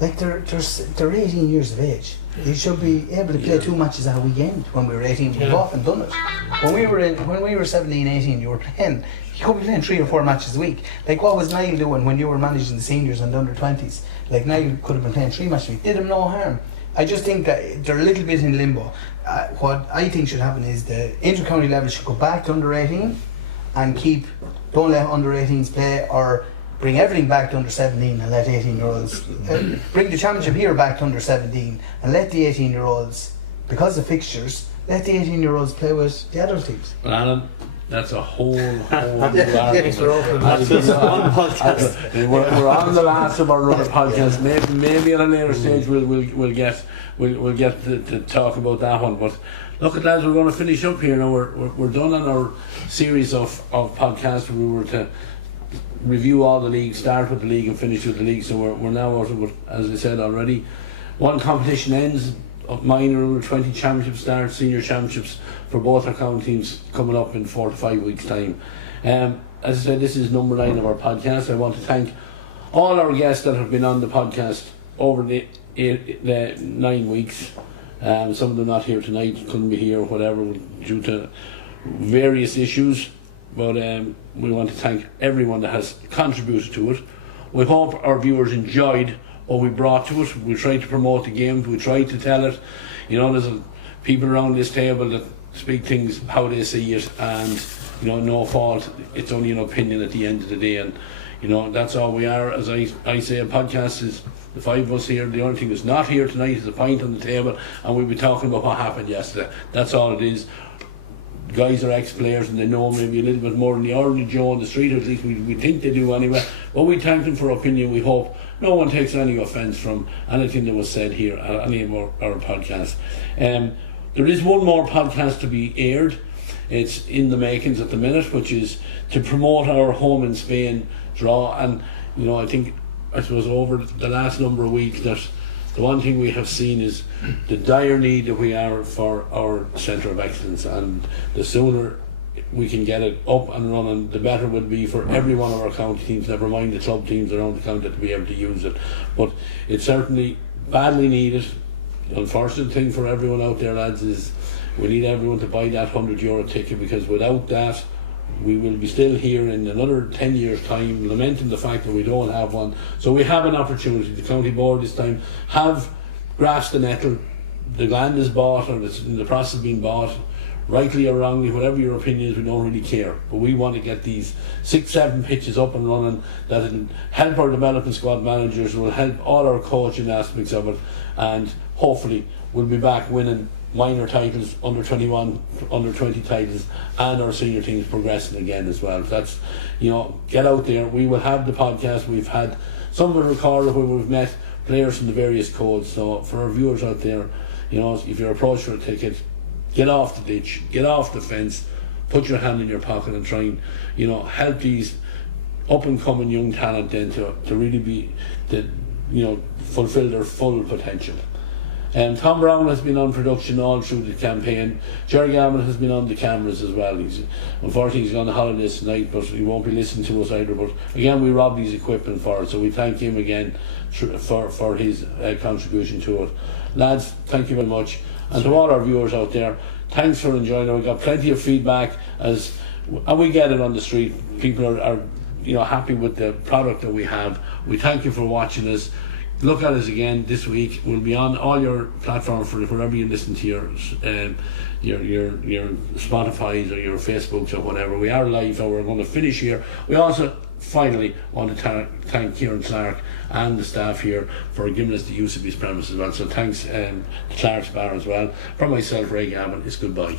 Like they're 18 years of age. They should be able to play 2 matches at a weekend. When we were 18, we've often done it. When we were 17, 18, you could be playing 3 or 4 matches a week. Like what was Niall doing when you were managing the seniors and the under 20s? Like Niall could have been playing 3 matches a week. Did him no harm. I just think that they're a little bit in limbo. What I think should happen is the intercounty level should go back to under 18 and don't let under 18s play, or bring everything back to under 17 and let 18-year-olds bring the championship here back to under 17 and let the 18-year-olds, because of fixtures, let the 18-year-olds play with the adult teams. Well, Alan, that's a whole Yes, we're open. We're on the last of our other podcasts. Maybe at a later stage we'll get to talk about that one. But look at that, we're going to finish up here now. We're done on our series of podcasts. We were to review all the leagues, start with the league and finish with the league. So we're now out of it, as I said already. One competition ends, minor under 20 championship starts, senior championships for both our county teams coming up in 4 to 5 weeks time. As I said, this is number 9 of our podcast. I want to thank all our guests that have been on the podcast over the 9 weeks. Some of them not here tonight, couldn't be here, whatever, due to various issues. But we want to thank everyone that has contributed to it. We hope our viewers enjoyed what we brought to it. We tried to promote the game, we tried to tell it. You know, there's people around this table that speak things how they see it, and you know, no fault. It's only an opinion at the end of the day, and you know, that's all we are. As I say, a podcast is the 5 of us here. The only thing that's not here tonight is a pint on the table, and we'll be talking about what happened yesterday. That's all it is. Guys are ex-players and they know maybe a little bit more than the ordinary Joe on the street, or at least we think they do anyway. But we thank them for opinion. We hope no one takes any offence from anything that was said here at any of our podcasts. There is one more podcast to be aired. It's in the makings at the minute, which is to promote our home in Spain draw. And you know, I suppose over the last number of weeks that the one thing we have seen is the dire need that we are for our centre of excellence, and the sooner we can get it up and running, the better it would be for every one of our county teams, never mind the club teams around the county, to be able to use it. But it's certainly badly needed. The unfortunate thing for everyone out there, lads, is we need everyone to buy that €100 ticket, because without that we will be still here in another 10 years time lamenting the fact that we don't have one. So we have an opportunity. The county board this time have grasped the nettle. The land is bought, or it's in the process of being bought, rightly or wrongly, whatever your opinion is, we don't really care. But we want to get these 6-7 pitches up and running that will help our development squad managers, will help all our coaching aspects of it, and hopefully we'll be back winning minor titles, under 21, under 20 titles, and our senior teams progressing again as well. That's, you know, get out there. We will have the podcast. We've had some of it recorded where we've met players from the various codes. So for our viewers out there, you know, if you're approached for a ticket, get off the ditch, get off the fence, put your hand in your pocket and try and, you know, help these up and coming young talent then to really be, to, you know, fulfill their full potential. Tom Brown has been on production all through the campaign. Jerry Gavin has been on the cameras as well. Unfortunately he's on holidays tonight, but he won't be listening to us either. But again, we robbed his equipment for it, so we thank him again for his contribution to it. Lads, thank you very much. And to all our viewers out there, thanks for enjoying it. We got plenty of feedback, and we get it on the street. People are you know, happy with the product that we have. We thank you for watching us. look at us again this week. We'll be on all your platforms for wherever you listen to your Spotify's or your Facebooks or whatever. We are live, and we're going to finish here. We also finally want to thank Kieran Clark and the staff here for giving us the use of his premises as well. So thanks to Clark's Bar as well. From myself, Ray Gavin, it's goodbye.